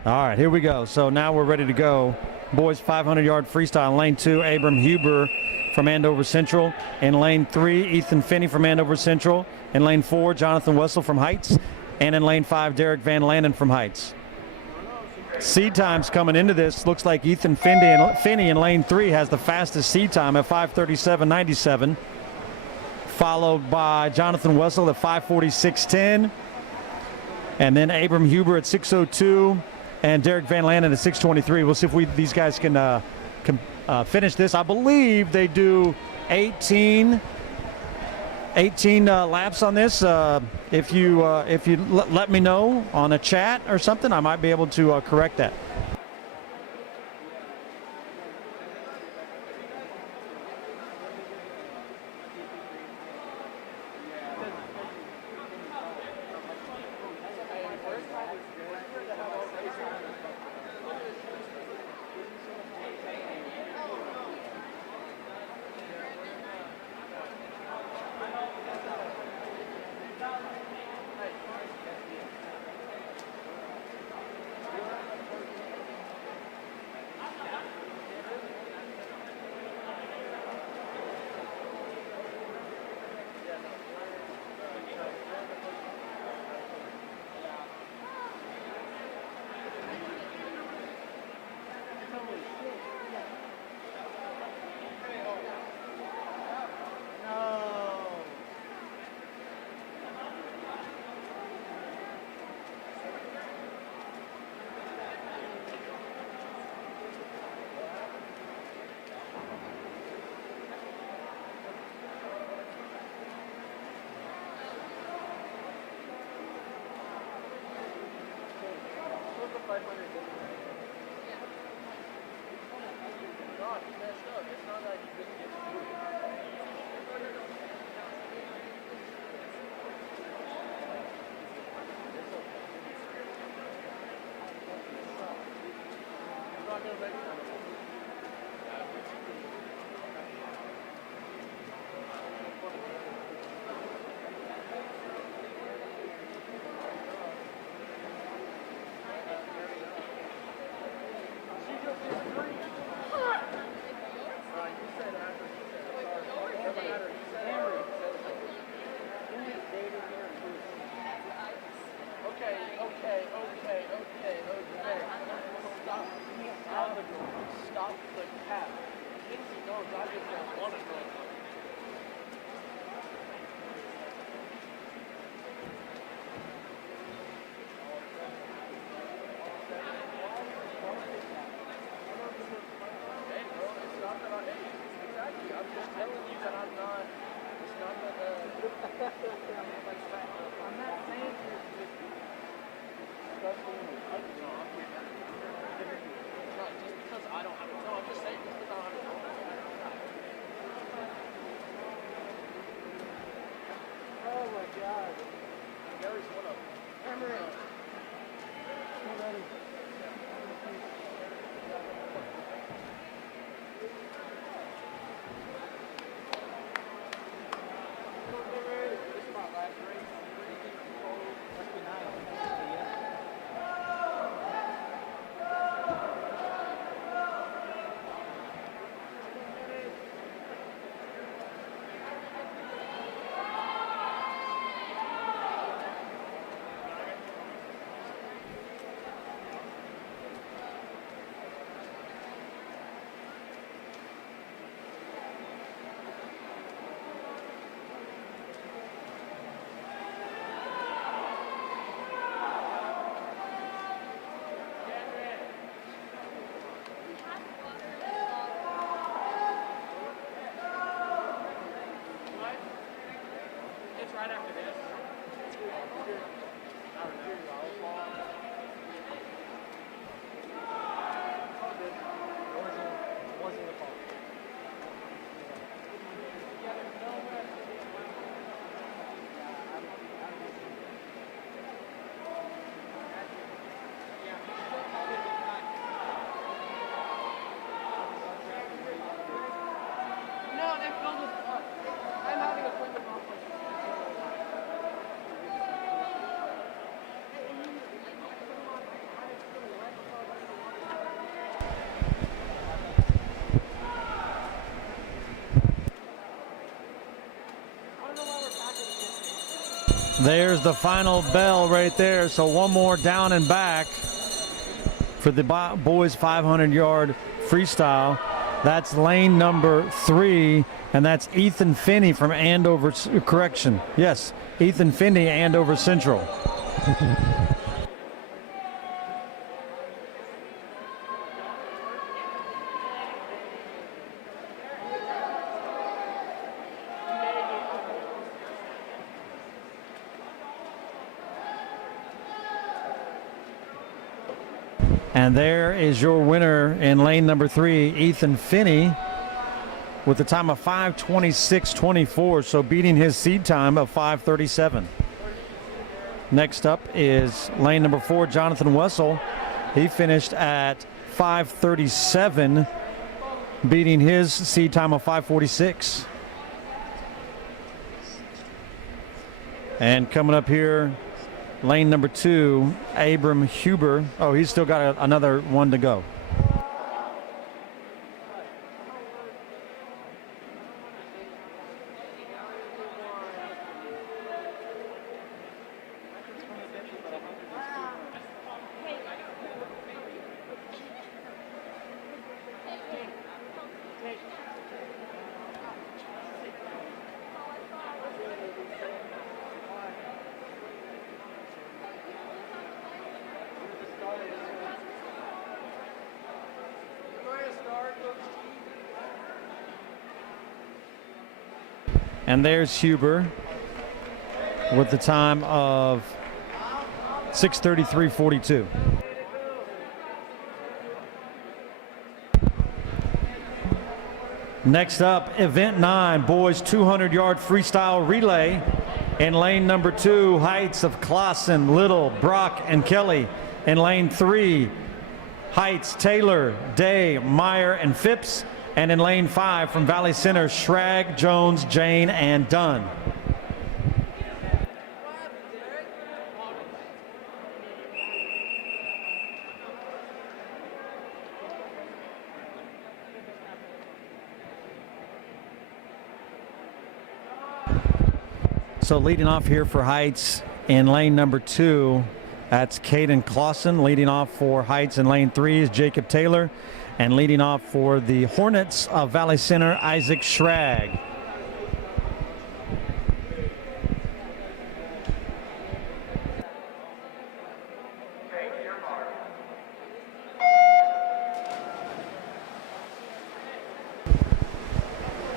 All right, here we go. So now we're ready to go. boys 500-yard freestyle. In lane 2, Abram Huber from Andover Central. In lane 3, Ethan Finney from Andover Central. In lane 4, Jonathan Wessel from Heights. And in lane 5, Derek Van Landen from Heights. Seed times coming into this, looks like Ethan Finney in lane 3 has the fastest seed time at 5:37.97, followed by Jonathan Wessel at 5:46.10, and then Abram Huber at 6:02, and Derek Van Landen at 6:23. We'll see if these guys can finish this. I believe they do 18 laps on this. If you let me know on a chat or something, I might be able to correct that. There's the final bell right there. So one more down and back for the boys 500-yard freestyle. That's lane number 3, and that's Ethan Finney from Andover. Correction. Yes, Ethan Finney, Andover Central. And there is your winner in lane number 3, Ethan Finney, with a time of 5:26.24, so beating his seed time of 5:37. Next up is lane number 4, Jonathan Wessel. He finished at 5:37, beating his seed time of 5:46. And coming up here, lane number 2, Abram Huber. Oh, he's still got another one to go. And there's Huber with the time of 6:33.42. Next up, event 9, boys 200-yard freestyle relay. In lane number 2, Heights of Clausen, Little, Brock, and Kelly. In lane 3, Heights, Taylor, Day, Meyer, and Phipps. And in lane 5 from Valley Center, Schrag, Jones, Jane, and Dunn. So leading off here for Heights in lane number 2, that's Caden Clausen. Leading off for Heights in lane 3 is Jacob Taylor. And leading off for the Hornets of Valley Center, Isaac Schrag.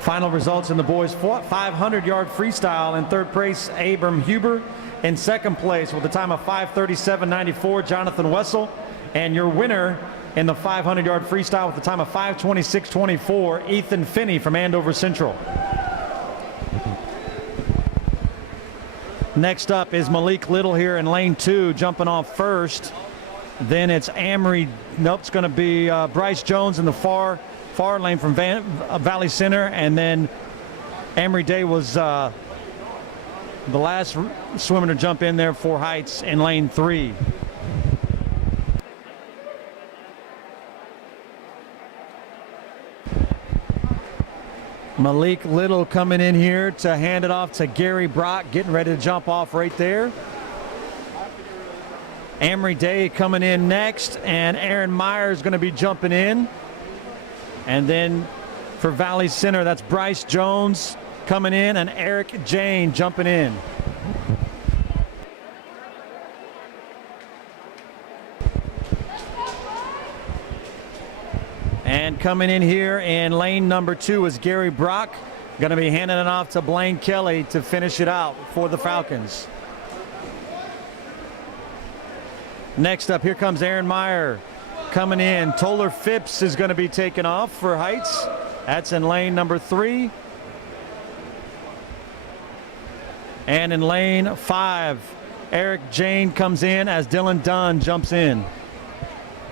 Final results in the boys 500-yard freestyle. In third place, Abram Huber. In second place with a time of 5:37.94, Jonathan Wessel. And your winner in the 500-yard freestyle with a time of 5:26.24, Ethan Finney from Andover Central. Next up is Malik Little here in lane 2, jumping off first. Then it's it's going to be Bryce Jones in the far lane from Valley Center, and then Amory Day was the last swimmer to jump in there for Heights in lane 3. Malik Little coming in here to hand it off to Gary Brock, getting ready to jump off right there. Amory Day coming in next, and Aaron Meyer is going to be jumping in. And then for Valley Center, that's Bryce Jones coming in, and Eric Jane jumping in. And coming in here in lane number 2 is Gary Brock. Going to be handing it off to Blaine Kelly to finish it out for the Falcons. Next up, here comes Aaron Meyer coming in. Toller Phipps is going to be taken off for Heights. That's in lane number 3. And in lane 5, Eric Jane comes in as Dylan Dunn jumps in.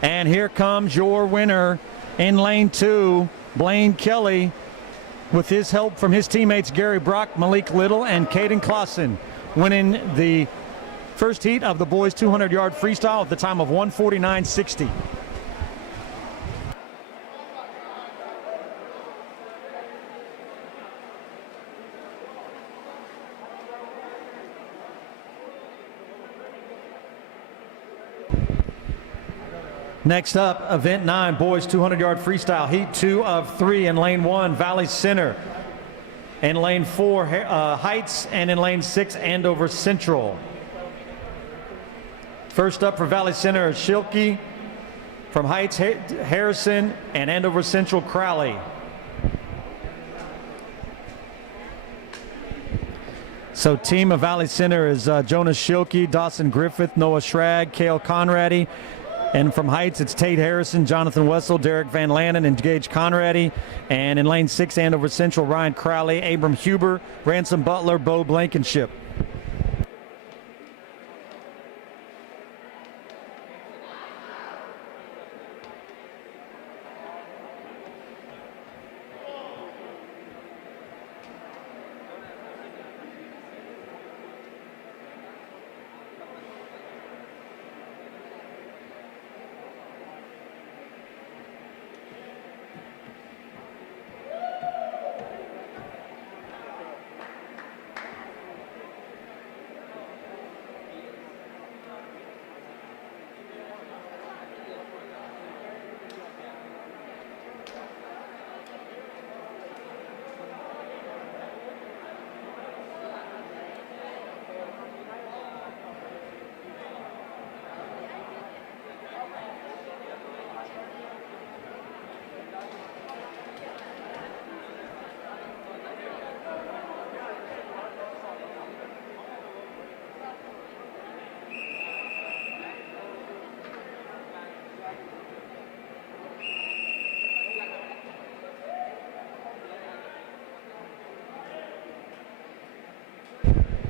And here comes your winner in lane 2, Blaine Kelly, with his help from his teammates Gary Brock, Malik Little, and Caden Clausen, winning the first heat of the boys 200-yard freestyle at the time of 1:49.60. Next up, event 9, boys 200-yard freestyle, heat 2 of 3 in lane 1, Valley Center. In lane 4, Heights, and in lane 6, Andover Central. First up for Valley Center is Shilkey. From Heights, Harrison, and Andover Central, Crowley. So team of Valley Center is Jonas Shilkey, Dawson Griffith, Noah Schrag, Cale Conradi. And from Heights, it's Tate Harrison, Jonathan Wessel, Derek Van Lannen, and Gage Conradi. And in lane 6, Andover Central, Ryan Crowley, Abram Huber, Ransom Butler, Bo Blankenship.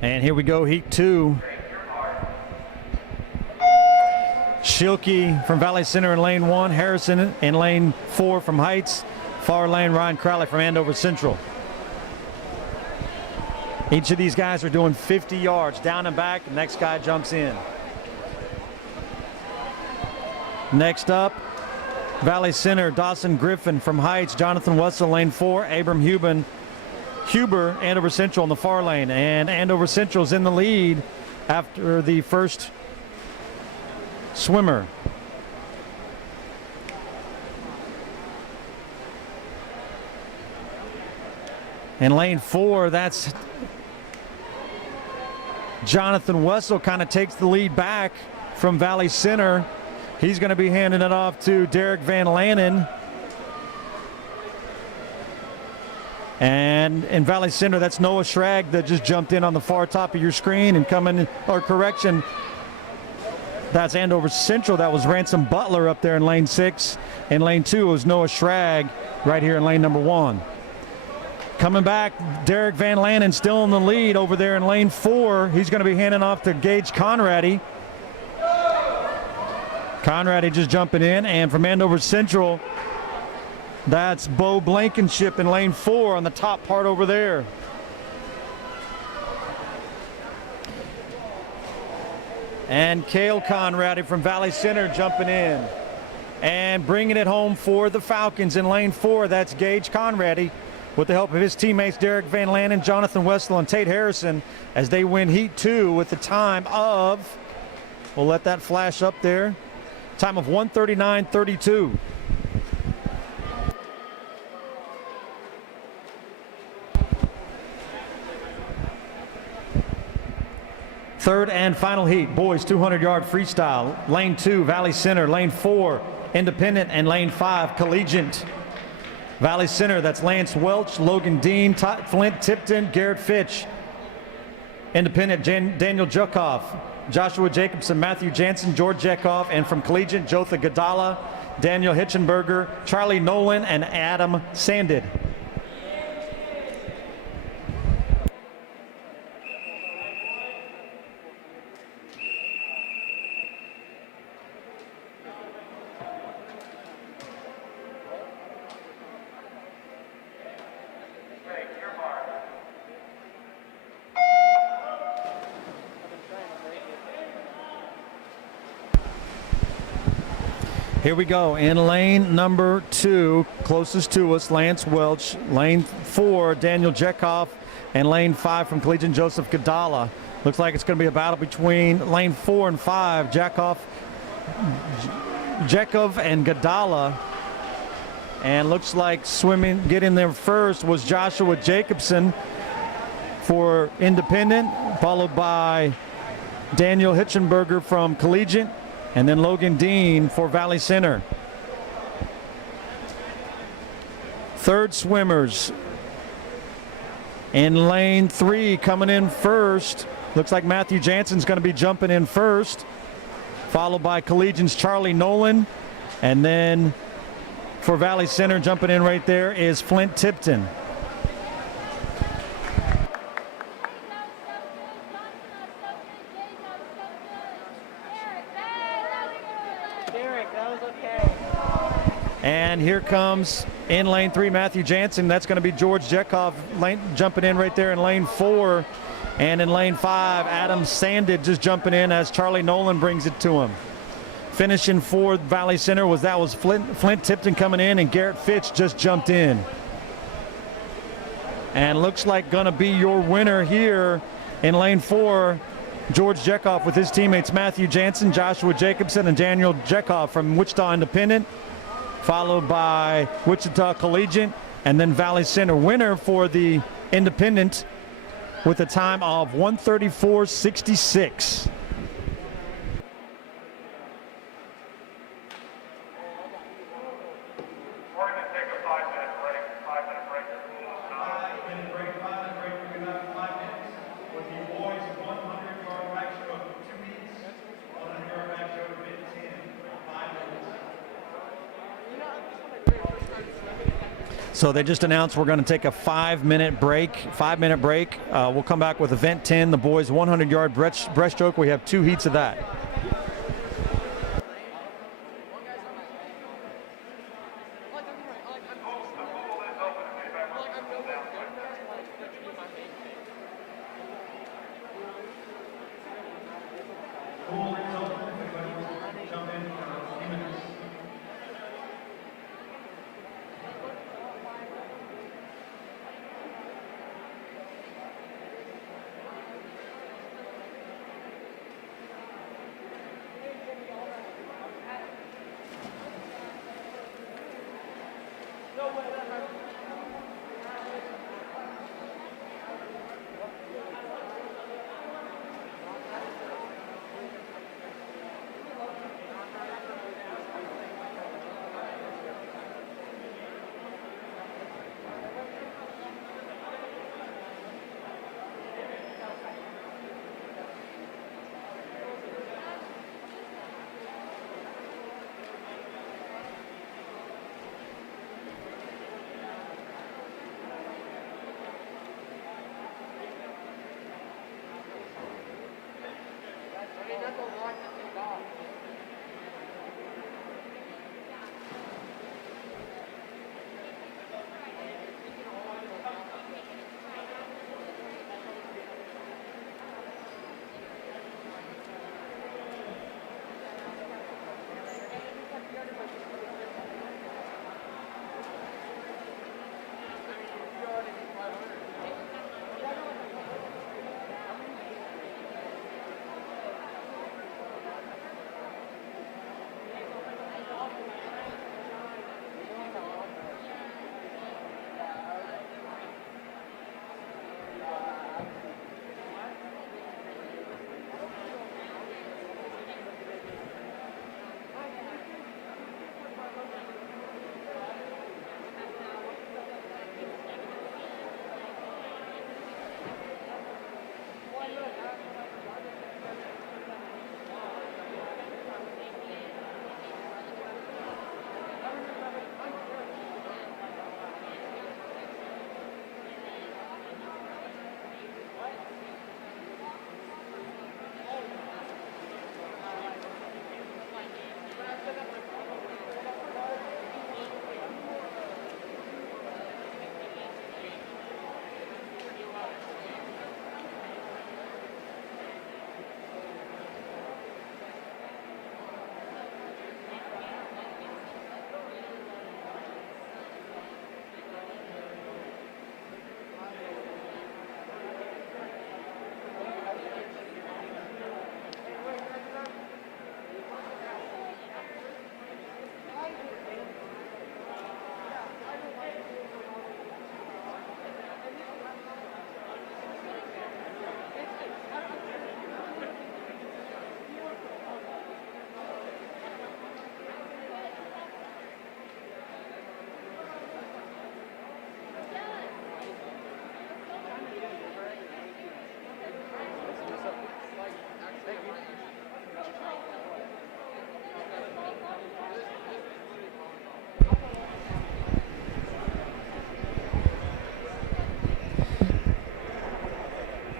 And here we go, heat 2. Shilkey from Valley Center in lane 1, Harrison in lane 4 from Heights, far lane Ryan Crowley from Andover Central. Each of these guys are doing 50 yards down and back. The next guy jumps in. Next up, Valley Center, Dawson Griffin from Heights, Jonathan Wessel lane 4, Abram Huber, Andover Central in the far lane, and Andover Central's in the lead after the first swimmer. In lane 4, that's Jonathan Wessel, kind of takes the lead back from Valley Center. He's going to be handing it off to Derek Van Lannen. And in Valley Center, that's Noah Schrag that just jumped in on the far top of your screen and coming, or correction, that's Andover Central. That was Ransom Butler up there in lane 6. In lane 2 was Noah Schrag right here in lane number 1. Coming back, Derek Van Lannen still in the lead over there in lane 4. He's going to be handing off to Gage Conradi. Conradi just jumping in, and from Andover Central, that's Bo Blankenship in lane 4 on the top part over there. And Cale Conradi from Valley Center jumping in. And bringing it home for the Falcons in lane 4, that's Gage Conradi with the help of his teammates Derek Van Lannen, Jonathan Wessel, and Tate Harrison as they win heat 2 with the time of, we'll let that flash up there, time of 1:39.32. Third and final heat, boys 200-yard freestyle. Lane 2, Valley Center. Lane 4, Independent. And lane 5, Collegiate. Valley Center, that's Lance Welch, Logan Dean, Flint Tipton, Garrett Fitch. Independent, Daniel Jukoff, Joshua Jacobson, Matthew Jansen, George Jekoff. And from Collegiate, Jotha Gadala, Daniel Hitchenberger, Charlie Nolan, and Adam Sandid. Here we go. In lane number 2, closest to us, Lance Welch. Lane 4, Daniel Jekoff. And lane 5 from Collegiate, Joseph Gadala. Looks like it's going to be a battle between lane 4 and 5. Jekoff Jekov and Gadala. And looks like getting there first was Joshua Jacobson for Independent, followed by Daniel Hitchenberger from Collegiate, and then Logan Dean for Valley Center. Third swimmers in lane 3 coming in first. Looks like Matthew Jansen's going to be jumping in first, followed by Collegiate's Charlie Nolan, and then for Valley Center jumping in right there is Flint Tipton. And here comes in lane 3 Matthew Jansen. That's going to be George Jekov jumping in right there in lane 4. And in lane 5, Adam Sandid just jumping in as Charlie Nolan brings it to him. Finishing for Valley Center was Flint Tipton coming in, and Garrett Fitch just jumped in. And looks like going to be your winner here in lane 4, George Jekov with his teammates Matthew Jansen, Joshua Jacobson, and Daniel Jekov from Wichita Independent, followed by Wichita Collegiate, and then Valley Center. Winner for the Independent with a time of 1:34.66. We're going to take a 5-minute break. 5-minute break. 5-minute break. 5-minute break. We're going to have 5 minutes with the boys 100-yard backstroke. 2 meets. 100-yard backstroke. 10. 5 minutes. So they just announced we're going to take a 5-minute break. 5-minute break. We'll come back with event 10, the boys 100-yard breaststroke. We have 2 heats of that.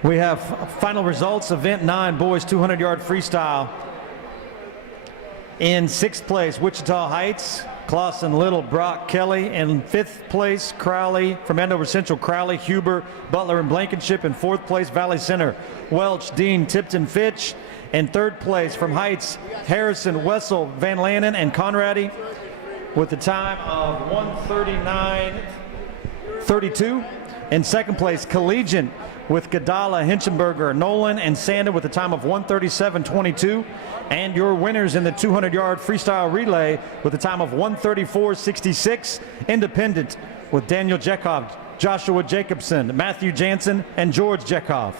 We have final results. Event 9, boys 200-yard freestyle. In 6th place, Wichita Heights, Clausen, Little, Brock, Kelly. In 5th place, Crowley from Andover Central, Crowley, Huber, Butler, and Blankenship. In 4th place, Valley Center, Welch, Dean, Tipton, Fitch. In 3rd place from Heights, Harrison, Wessel, Van Lannen, and Conradi with the time of 1:39:32. In 2nd place, Collegiate with Gadala, Hinchenberger, Nolan, and Sanda with a time of 1:37:22. And your winners in the 200-yard freestyle relay with a time of 1:34:66. Independent with Daniel Jekov, Joshua Jacobson, Matthew Jansen, and George Jekov.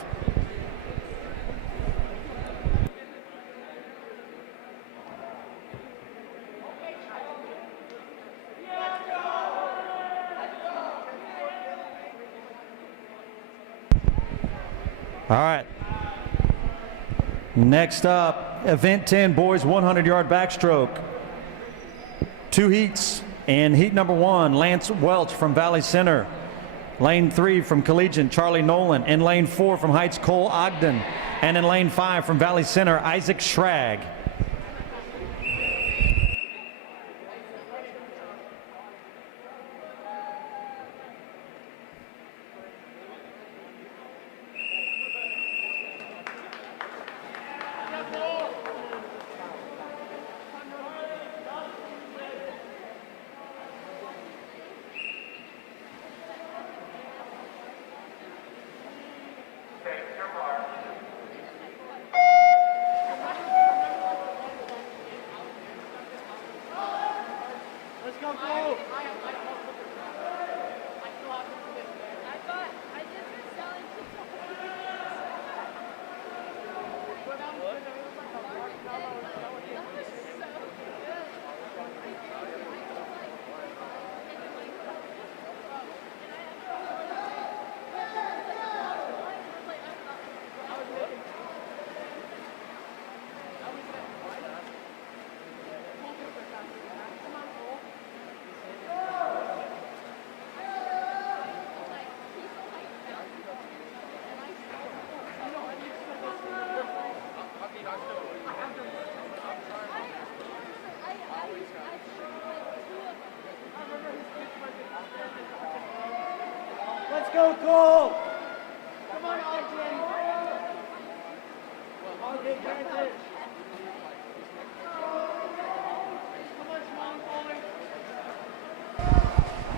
All right. Next up, event 10, boys 100-yard backstroke. 2 heats. In heat number 1, Lance Welch from Valley Center. Lane 3 from Collegiate, Charlie Nolan. In lane 4 from Heights, Cole Ogden. And in lane 5 from Valley Center, Isaac Schrag. Let's go, Cole! Come on, Ogden! Ogden, get it!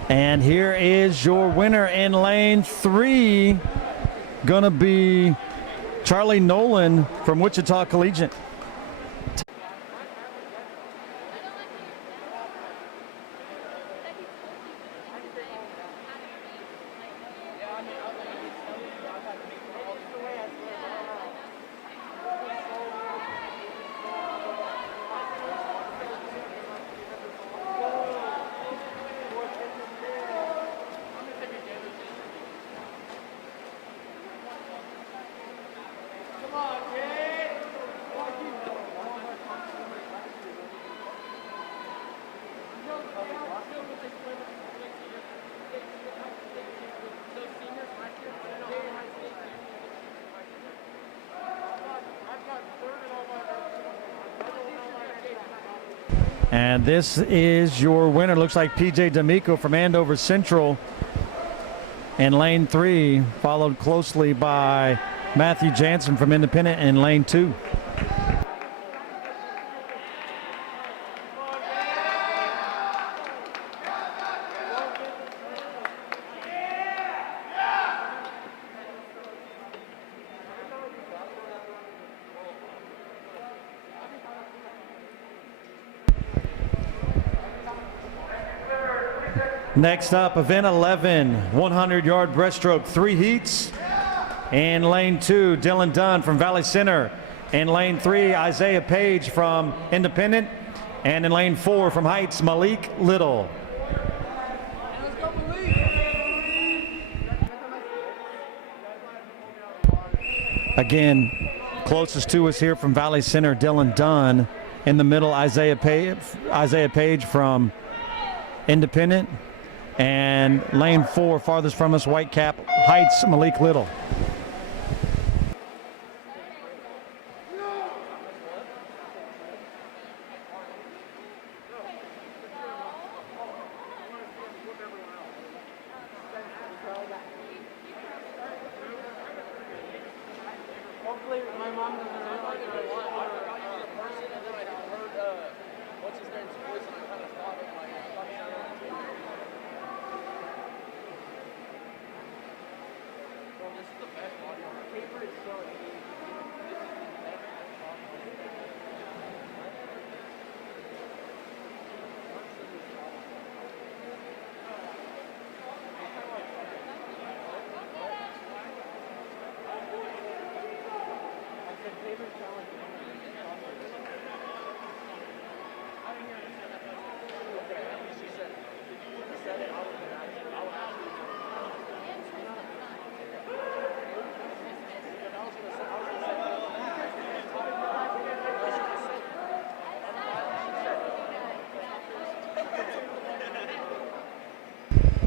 And here is your winner in lane 3. Gonna be Charlie Nolan from Wichita Collegiate. And this is your winner. Looks like PJ D'Amico from Andover Central in lane 3, followed closely by Matthew Jansen from Independent in lane 2. Next up, event 11, 100-yard breaststroke, 3 heats. In lane 2, Dylan Dunn from Valley Center. In lane 3, Isaiah Page from Independent. And in lane 4 from Heights, Malik Little. Again, closest to us here from Valley Center, Dylan Dunn. In the middle, Isaiah Page from Independent. And lane 4, farthest from us, Whitecap Heights, Malik Little. hopefully my mom doesn't realize that I want her person, and then I heard what's his name's voice, and I kind of thought of my Well, this is the best audio. Paper is so easy. This is the best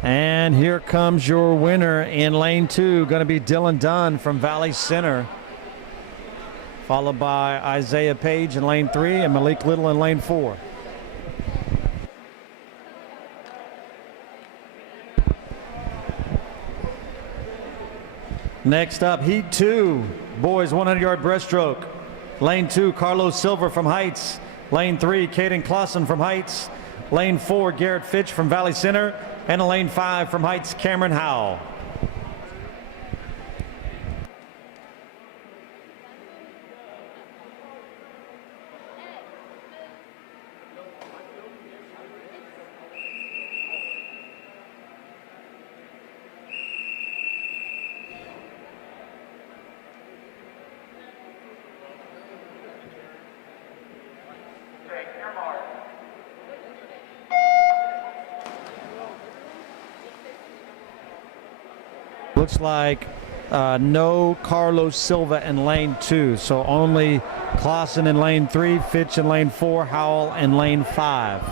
And here comes your winner in lane 2, going to be Dylan Dunn from Valley Center, followed by Isaiah Page in lane 3 and Malik Little in lane 4. Next up, Heat 2, boys 100-yard breaststroke. Lane 2, Carlos Silver from Heights. Lane 3, Caden Clausen from Heights. Lane 4, Garrett Fitch from Valley Center. And in lane 5 from Heights, Cameron Howell. Looks like no Carlos Silva in lane 2, so only Clausen in lane 3, Fitch in lane 4, Howell in lane 5.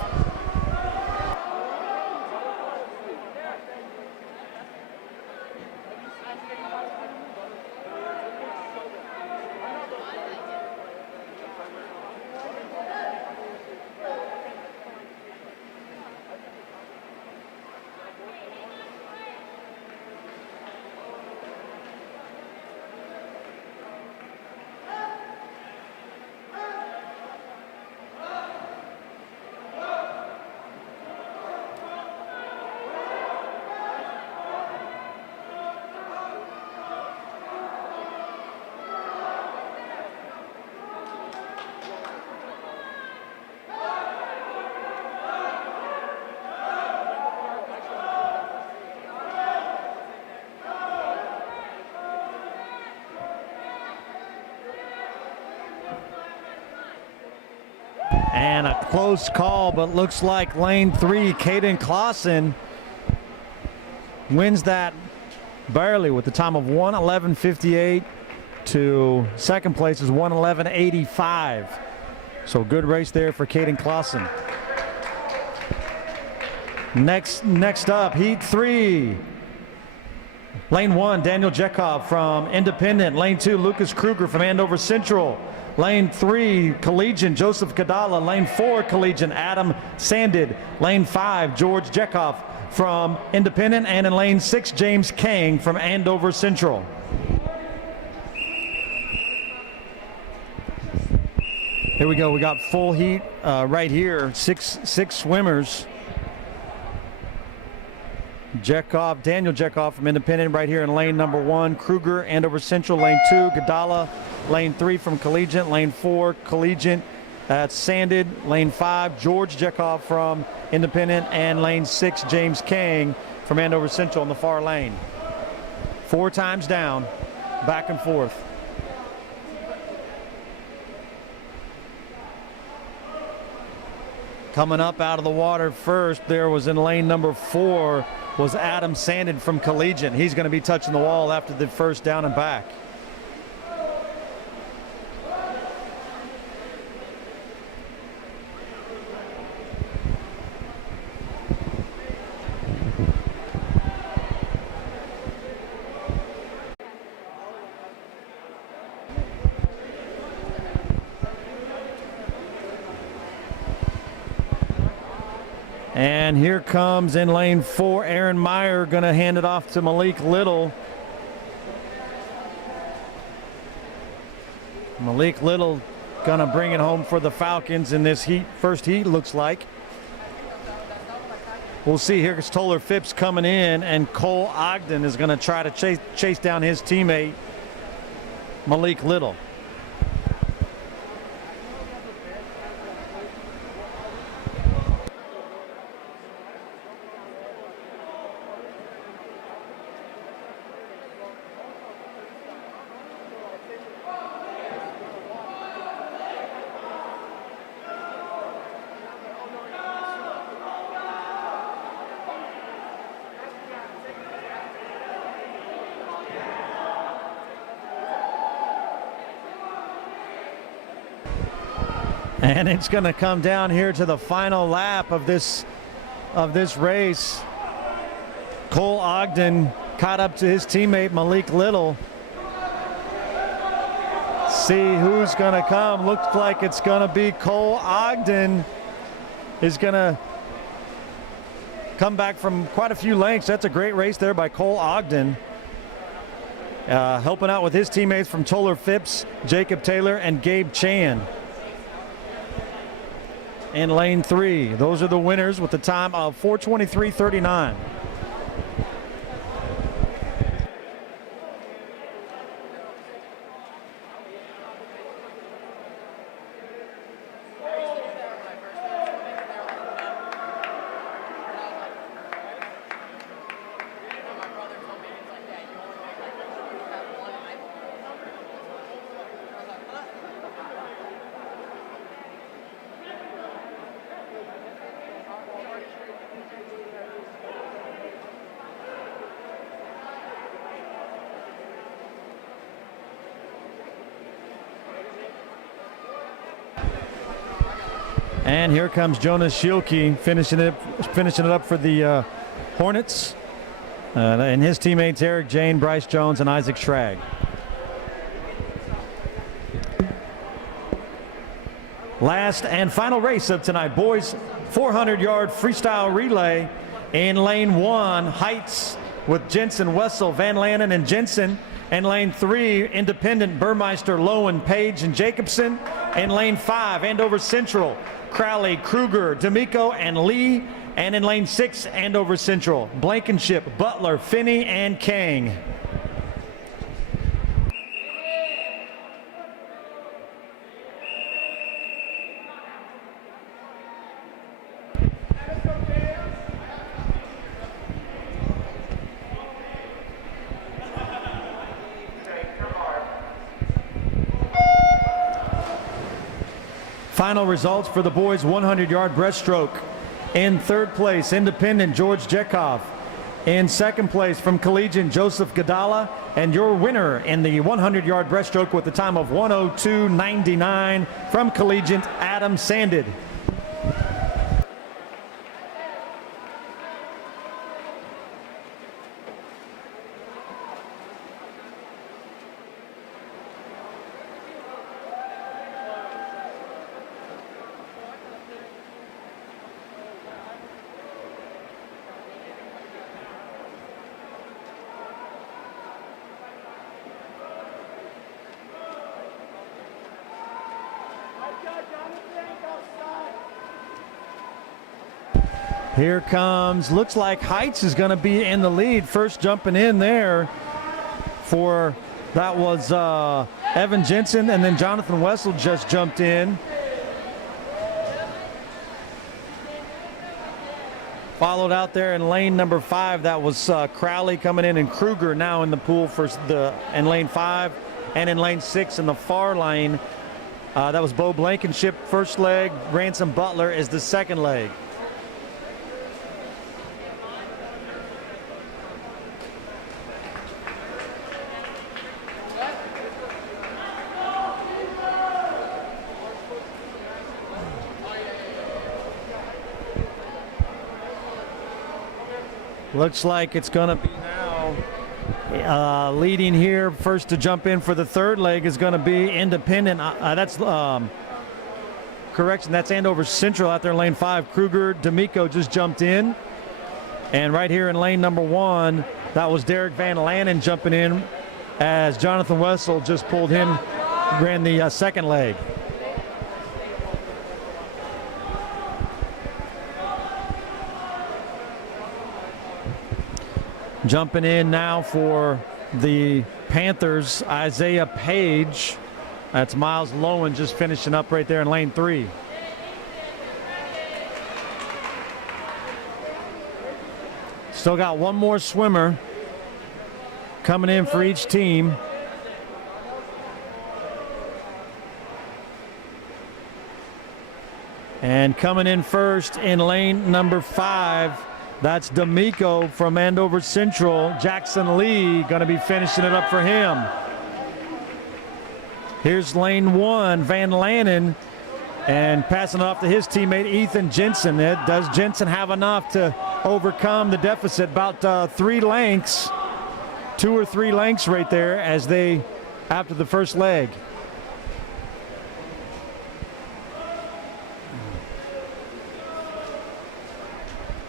And a close call, but looks like lane 3, Caden Clausen wins that barely with the time of 1:11:58 to second place is 1:11:85. So good race there for Caden Clausen. Next up, Heat 3. Lane 1, Daniel Jekov from Independent. Lane 2, Lucas Kruger from Andover Central. Lane 3, Collegian, Joseph Kadala. Lane 4, Collegian, Adam Sandid. Lane 5, George Jekov from Independent. And in lane 6, James Kang from Andover Central. Here we go. We got full heat right here. Six swimmers. Jekov, Daniel Jekov from Independent right here in lane number 1. Kruger, Andover Central. Lane 2, Gadala. Lane 3 from Collegiate. Lane 4, Collegiate. That's Sanded. Lane 5, George Jekov from Independent. And lane 6, James Kang from Andover Central in the far lane. 4 times down, back and forth. Coming up out of the water first, there was in lane number 4 was Adam Sanded from Collegiate. He's going to be touching the wall after the first down and back. And here comes in lane 4, Aaron Meyer, going to hand it off to Malik Little. Malik Little gonna bring it home for the Falcons in this first heat, looks like. We'll see. Here's Toller Phipps coming in, and Cole Ogden is gonna try to chase down his teammate, Malik Little. And it's going to come down here to the final lap of this race. Cole Ogden caught up to his teammate Malik Little. See who's going to come. Looks like it's going to be Cole Ogden is going to come back from quite a few lengths. That's a great race there by Cole Ogden. Helping out with his teammates from Toller Phipps, Jacob Taylor, and Gabe Chan. In lane 3. Those are the winners with the time of 4:23.39. And here comes Jonas Schielke finishing it up for the Hornets. And his teammates Eric Jane, Bryce Jones, and Isaac Schrag. Last and final race of tonight, boys 400-yard freestyle relay. In lane 1, Heights with Jensen, Wessel, Van Lanen, and Jensen. In lane 3, Independent, Burmeister, Lowen, Page, and Jacobson. In lane 5, Andover Central, Crowley, Kruger, D'Amico, and Lee. And in lane 6, Andover Central, Blankenship, Butler, Finney, and Kang. Final results for the boys 100-yard breaststroke. In third place, Independent, George Jekoff. In second place, from Collegiate, Joseph Gadala. And your winner in the 100-yard breaststroke with the time of 1:02.99 from Collegiate, Adam Sandid. Here comes, looks like Heights is going to be in the lead. First jumping in there for, that was Evan Jensen, and then Jonathan Wessel just jumped in. Followed out there in lane number 5, that was Crowley coming in, and Kruger now in the pool for in lane 5. And in lane 6 in the far lane, that was Bo Blankenship first leg, Ransom Butler is the second leg. Looks like it's going to be now leading here. First to jump in for the third leg is going to be Independent. That's correction. That's Andover Central out there in lane 5. Kruger, D'Amico just jumped in. And right here in lane number 1, that was Derek Van Lanen jumping in as Jonathan Wessel just pulled him ran the second leg. Jumping in now for the Panthers, Isaiah Page. That's Miles Lowen just finishing up right there in lane 3. Still got one more swimmer coming in for each team. And coming in first in lane number 5, that's D'Amico from Andover Central. Jackson Lee going to be finishing it up for him. Here's lane 1, Van Lanen, and passing it off to his teammate Ethan Jensen. Does Jensen have enough to overcome the deficit? About 3 lengths, 2 or 3 lengths right there as they, after the first leg.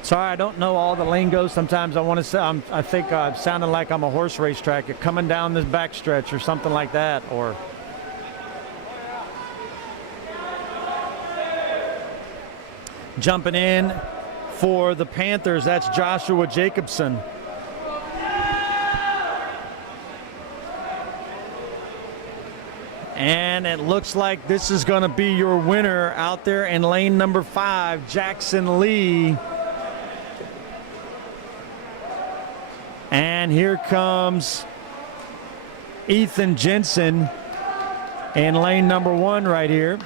Sorry, I don't know all the lingo. Sometimes I want to say, I think I'm sounding like I'm a horse racetrack. You're coming down this backstretch or something like that. Or jumping in for the Panthers, that's Joshua Jacobson. And it looks like this is going to be your winner out there in lane number 5, Jackson Lee. And here comes Ethan Jensen in lane number 1 right here.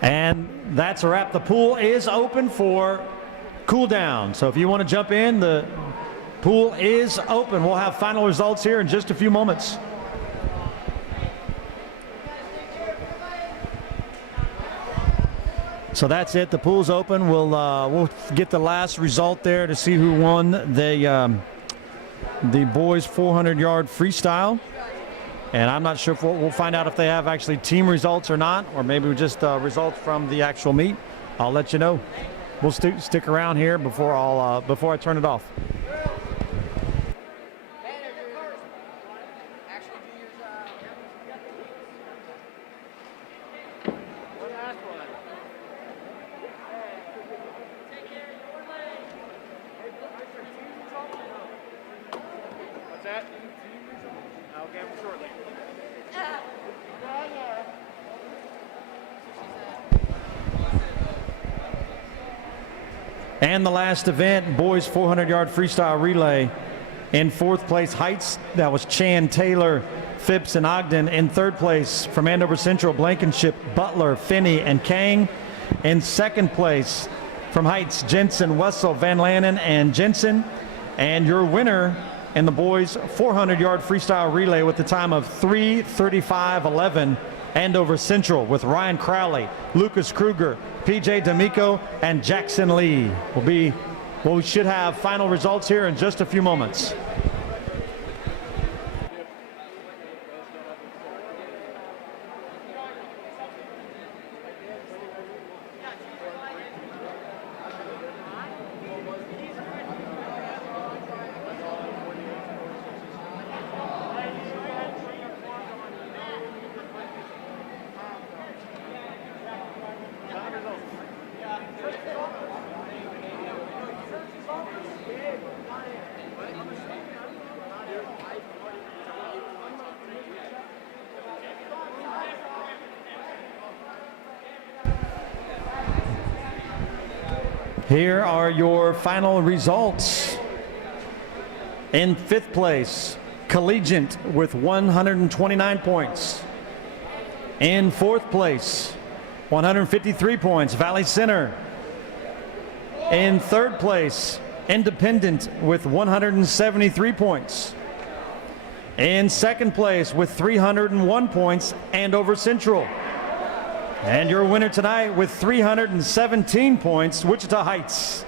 And that's a wrap. The pool is open for cool down. So if you want to jump in, the pool is open. We'll have final results here in just a few moments. So that's it. The pool's open. We'll get the last result there to see who won the boys 400-yard freestyle. And I'm not sure if we'll find out if they have actually team results or not, or maybe just results from the actual meet. I'll let you know. We'll stick around here before I turn it off. What's that? I'll get them shortly. And the last event, boys 400-yard freestyle relay. In 4th place, Heights, that was Chan, Taylor, Phipps, and Ogden. In 3rd place, from Andover Central, Blankenship, Butler, Finney, and Kang. In 2nd place, from Heights, Jensen, Wessel, Van Lanen, and Jensen. And your winner in the boys 400-yard freestyle relay with the time of 3:35.11, Andover Central, with Ryan Crowley, Lucas Kruger, PJ D'Amico, and Jackson Lee. We should have final results here in just a few moments. Here are your final results. In 5th place, Collegiate with 129 points. In 4th place, 153 points, Valley Center. In 3rd place, Independent with 173 points. In 2nd place with 301 points, Andover Central. And your winner tonight with 317 points, Wichita Heights.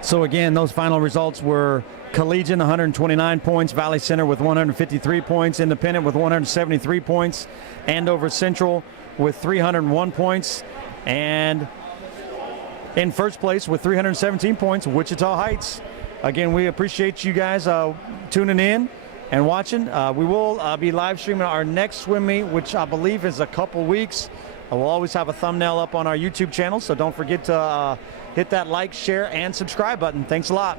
So again, those final results were Collegiate 129 points, Valley Center with 153 points, Independent with 173 points, Andover Central with 301 points, and in first place with 317 points, Wichita Heights. Again, we appreciate you guys tuning in and watching. We will be live streaming our next swim meet, which I believe is a couple weeks. We'll always have a thumbnail up on our YouTube channel, so don't forget to hit that like, share, and subscribe button. Thanks a lot.